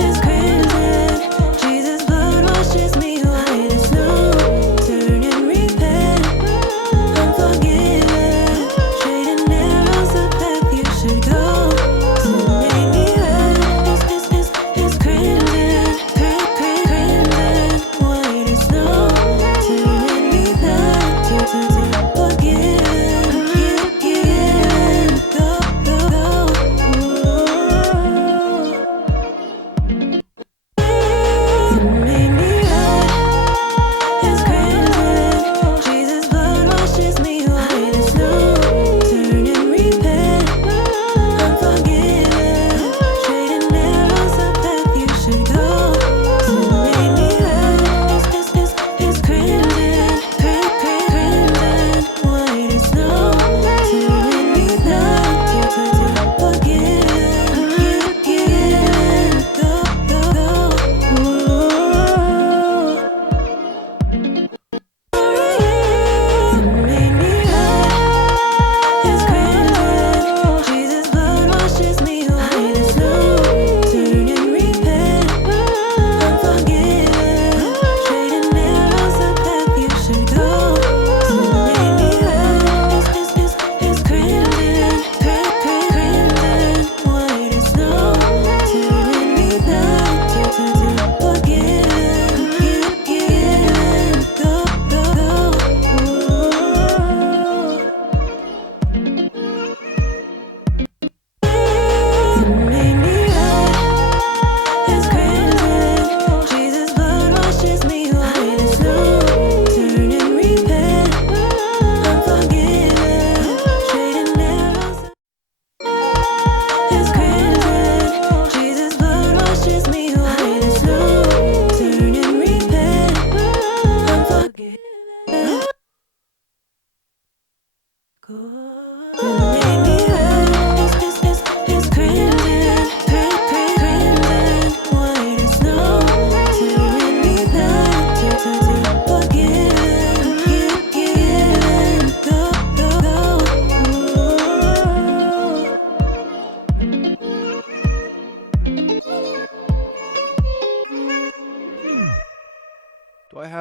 as crimson. Jesus' blood washes me white as snow. Turn and repent. I'm forgiven. Straight arrows the path you should go. Sin made me red as crimson. Crimson, white as snow. Turn and repent. Forgiven. Go, go, go.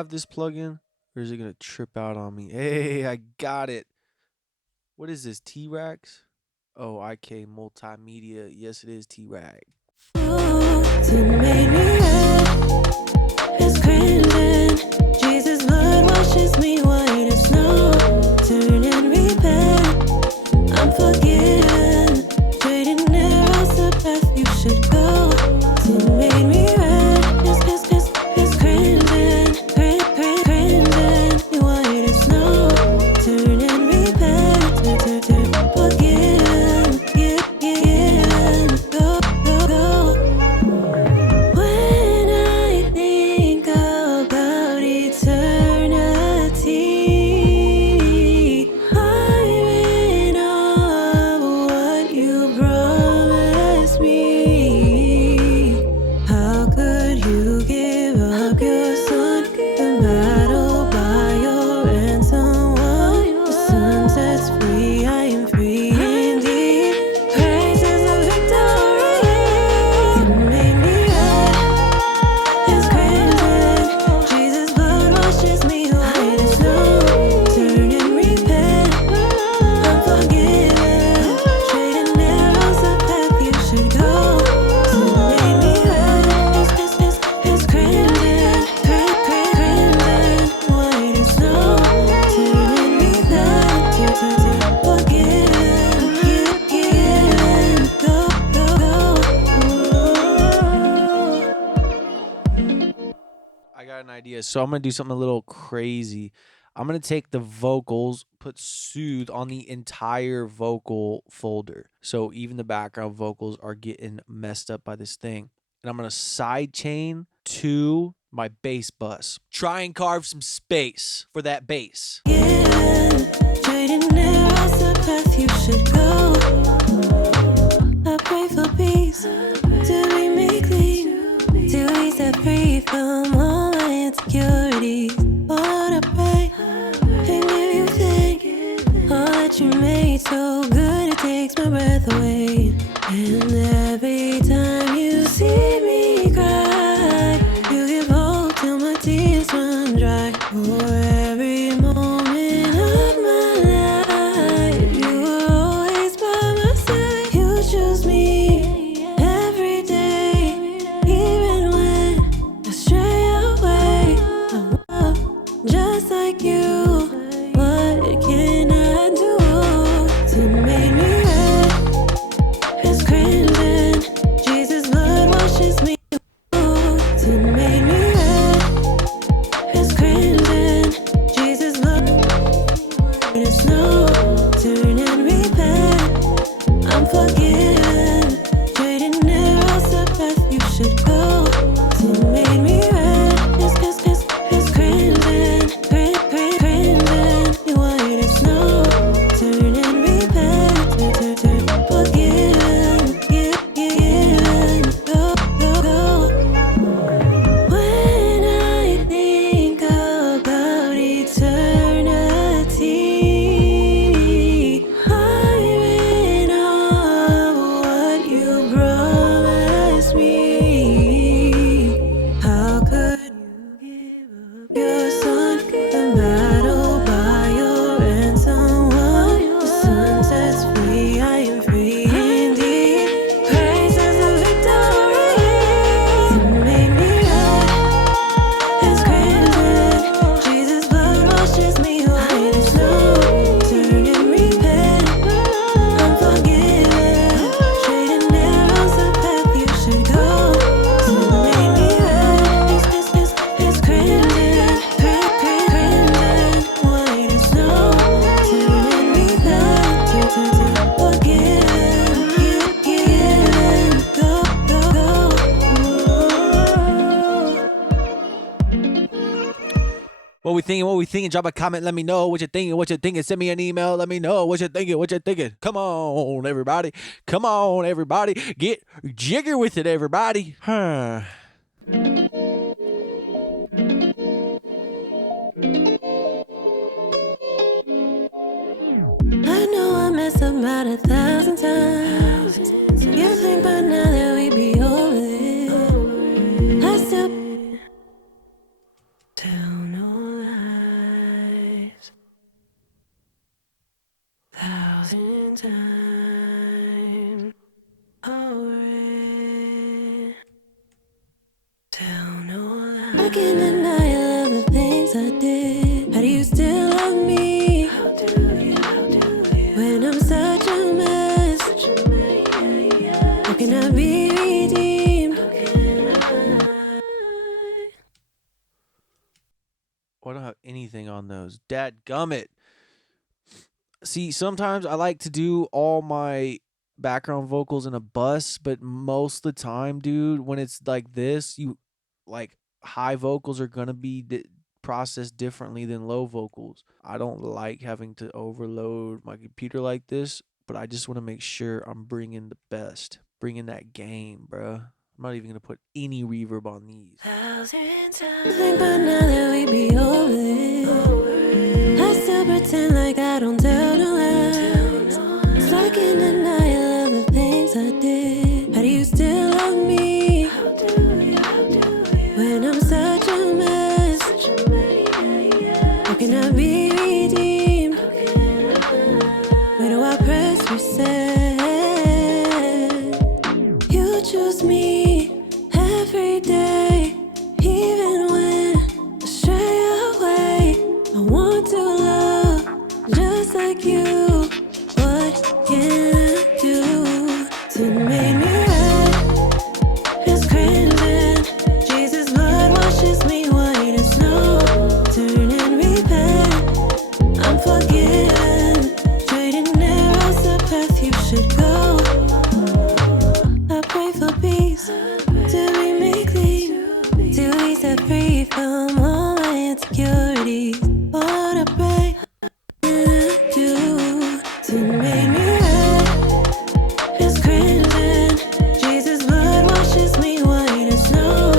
have this plugin? Or is it going to trip out on me? Hey, I got it. What is this, T-Rax? Oh, IK Multimedia. Yes, it is T-Rax. It's crimson. Jesus' blood washes me white as snow. Turn and repent. I'm forgiven. Trading arrows the path you should go. Sin made me red. It's crimson. Crimson. White as snow. Turn and repent. Turn. Forgiven. Given. Go. When I think about eternity, I'm in awe of what you promised me. How could you give up your son and battle by your ransom? The sun sets free, I am free indeed. Praise is the victory. It made me red. It's crimson. Jesus' blood washes me white as snow. Turn and repent. I'm forgiven. Trading arrows the path you should go. Sin made me red. It's crimson. Crimson. White as snow. Turn and repent. Forgiven. Given. Go. I got an idea. So I'm going to do something a little crazy. I'm going to take the vocals, put Soothe on the entire vocal folder. So even the background vocals are getting messed up by this thing. And I'm going to sidechain to my bass bus. Try and carve some space for that bass. Trading arrows the path you should go. I pray for peace to be made clean, to be set free from all my insecurities. Lord, I pray and give you thanks. All that you made so good, it takes my breath away. And every time you see me cry, you give hope till my tears run dry. For every moment of my life, you were always by my side. You choose me every day, even when I stray away. I love just like you. What can I do to make me red? It's crimson. Jesus' blood washes me. To make me red. It's crimson. Jesus' blood. It is snow. Turn and repent. I'm forgiven. Trading arrows the path you should go. Sin made me red. It's crimson. Crimson. White as snow. Turn and repent. Turn. Forgiven. Given. Go. When I think about eternity, I'm in awe of what you promised me. How could you give up your son and battle by your ransom? The sun sets free, I am free indeed. Praise is the victory. It made me red. It's crimson. Jesus' blood washes me white as snow. Turn and repent. I'm forgiven. Trading arrows the path you should go. Sin made me red. It's crimson. Crimson. White as snow. Turn and repent. Forgiven. Given. Go. What we thinking? Drop a comment. Let me know what you're thinking. Send me an email. Let me know what you're thinking. Come on, everybody. Get jigger with it, everybody. Huh. I know I messed up about 1,000 times. You think by now that we'd be over this. I still don't know I can't deny all of the things I did. How do you still love me? When I'm such a mess, how can I be redeemed? I don't have anything on those. Dadgummit. See, sometimes I like to do all my background vocals in a bus, but most of the time, dude, when it's like this, you like high vocals are gonna be processed differently than low vocals. I don't like having to overload my computer like this, but I just want to make sure I'm bringing the best, bringing that game, bruh. I'm not even gonna put any reverb on these. I think by now that we be over this. I still pretend like I don't tell no lies. So I can deny all of the things I did. How do you still love me? When I'm such a mess, how can I be redeemed? Where do I press reset? You choose me every day, even when I stray away. I want to love just like you. What can I do to make me right? It's crimson. Jesus' blood washes me white as snow. Turn and repent. I'm forgiven. Trading arrows the path you should go. I pray for peace to be made clean, to be set free from all my insecurities. What I pray can I do to make me right? It's crimson. Jesus' blood washes me white as snow.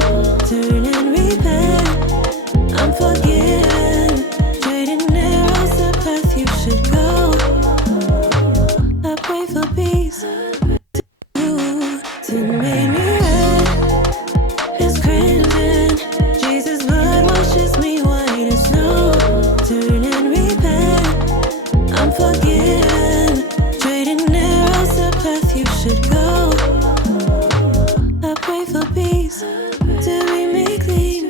Turn and repent. I'm forgiven. Trading arrows the path you should go. I pray for peace to make me right. It's crimson. Jesus' blood washes me white as snow. Turn and repent. I'm forgiven. Trading arrows the path you should go. I pray for peace to be made clean,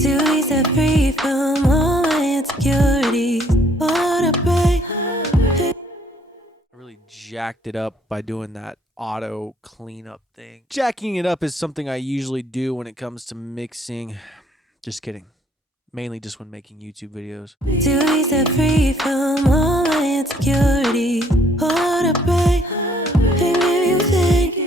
to be set free from all my insecurities. What I pray. I really jacked it up by doing that auto cleanup thing. Jacking it up is something I usually do when it comes to mixing. Just kidding. Mainly just when making YouTube videos. To be set free from all my insecurities. What I pray and give you thanks.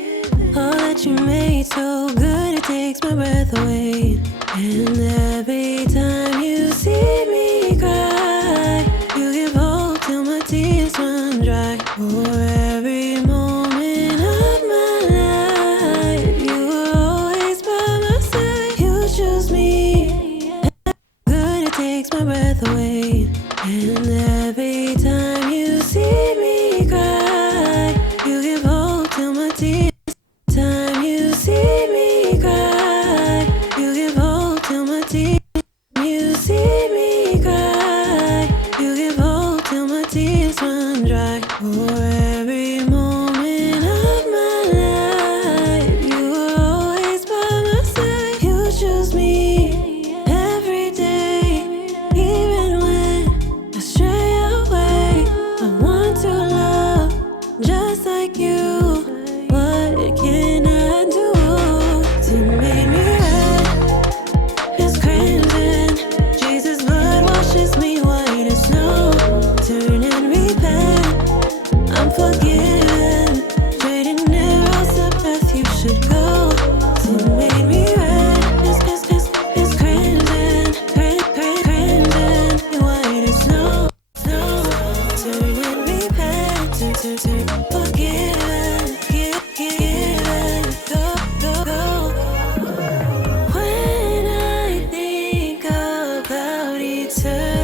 All that you made so good, it takes my breath away. And every time you see me cry, you give hope till my tears run dry. For every moment of my life, you were always by my side. You choose me. Good, it takes my breath away. And every time you see me cry, you give hope till my tears. Time you see me cry, you give hope till my tears. You see me cry, you give hope till my tears run dry. For every moment of my life, you were always by my side. You choose me every day, even when I stray away. I want to love just like you. What can I do to make me right? It's crimson. Jesus' blood washes me white as snow. Turn and repent. I'm forgiven. Trading arrows the path you should go. To make me right. It's crimson. Crimson. White as snow. Turn and repent. Forgiven. Given. Go. When I think about eternity,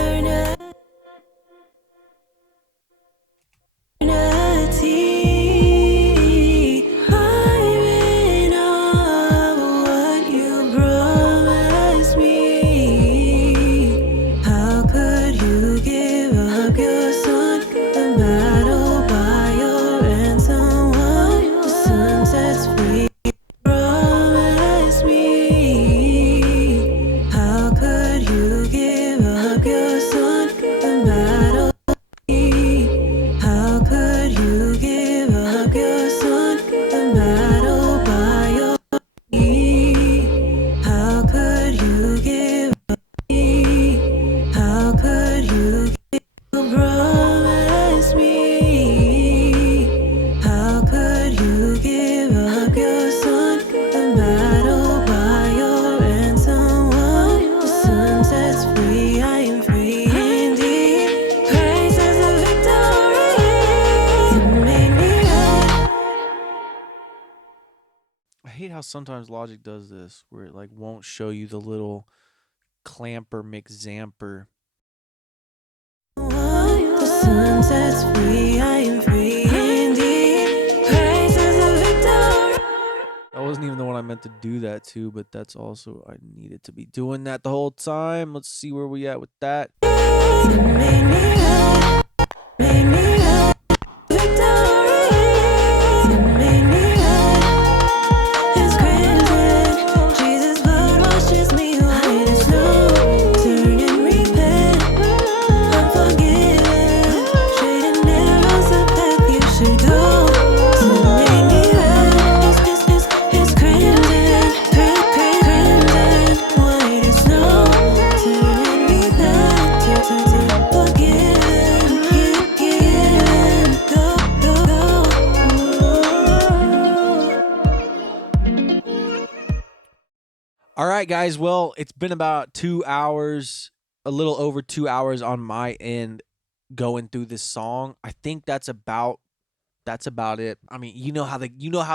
I'm in awe of what you promised me. How could you give up your son and battle by your ransom? hate how sometimes Logic does this, where it like won't show you the little clamper McZamper. The sun sets free, I am free indeed. Praise is a victor. That wasn't even the one I meant to do that to, but that's also, I needed to be doing that the whole time. Let's see where we at with that. You made me right, made me right. Victory, you made me right. His crimson, Jesus' blood washes me white as snow. Turn and repent, I'm forgiven. Straight and narrow's the path you should go. You made me right. His crimson, crimson, white as snow. Turn and repent, forgiven, All right, guys. Well, it's been about 2 hours, a little over 2 hours on my end going through this song. I think that's about it. I mean, you know how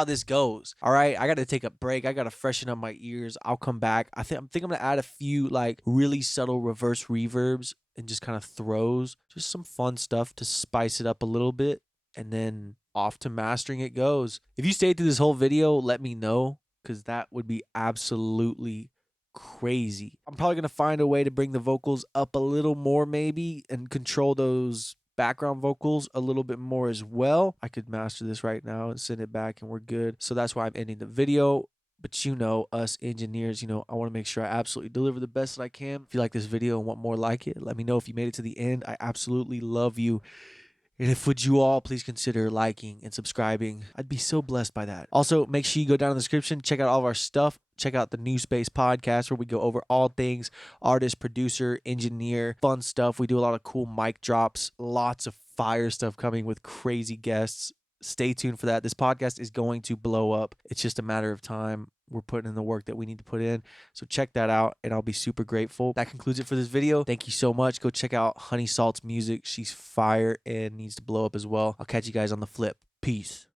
this goes. All right, I got to take a break. I got to freshen up my ears. I'll come back. I'm gonna add a few like really subtle reverse reverbs and just kind of throws, just some fun stuff to spice it up a little bit, and then off to mastering it goes. If you stayed through this whole video, let me know, because that would be absolutely crazy. I'm probably gonna find a way to bring the vocals up a little more maybe, and control those background vocals a little bit more as well. I could master this right now and send it back and we're good. So that's why I'm ending the video. But you know, us engineers, I want to make sure I absolutely deliver the best that I can. If you like this video and want more like it, let me know. If you made it to the end, I absolutely love you. And if would you all please consider liking and subscribing? I'd be so blessed by that. Also, make sure you go down in the description, check out all of our stuff. Check out the New Space podcast, where we go over all things artist, producer, engineer, fun stuff. We do a lot of cool mic drops, lots of fire stuff coming with crazy guests. Stay tuned for that. This podcast is going to blow up. It's just a matter of time. We're putting in the work that we need to put in. So check that out, and I'll be super grateful. That concludes it for this video. Thank you so much. Go check out Honey Salt's music. She's fire and needs to blow up as well. I'll catch you guys on the flip. Peace.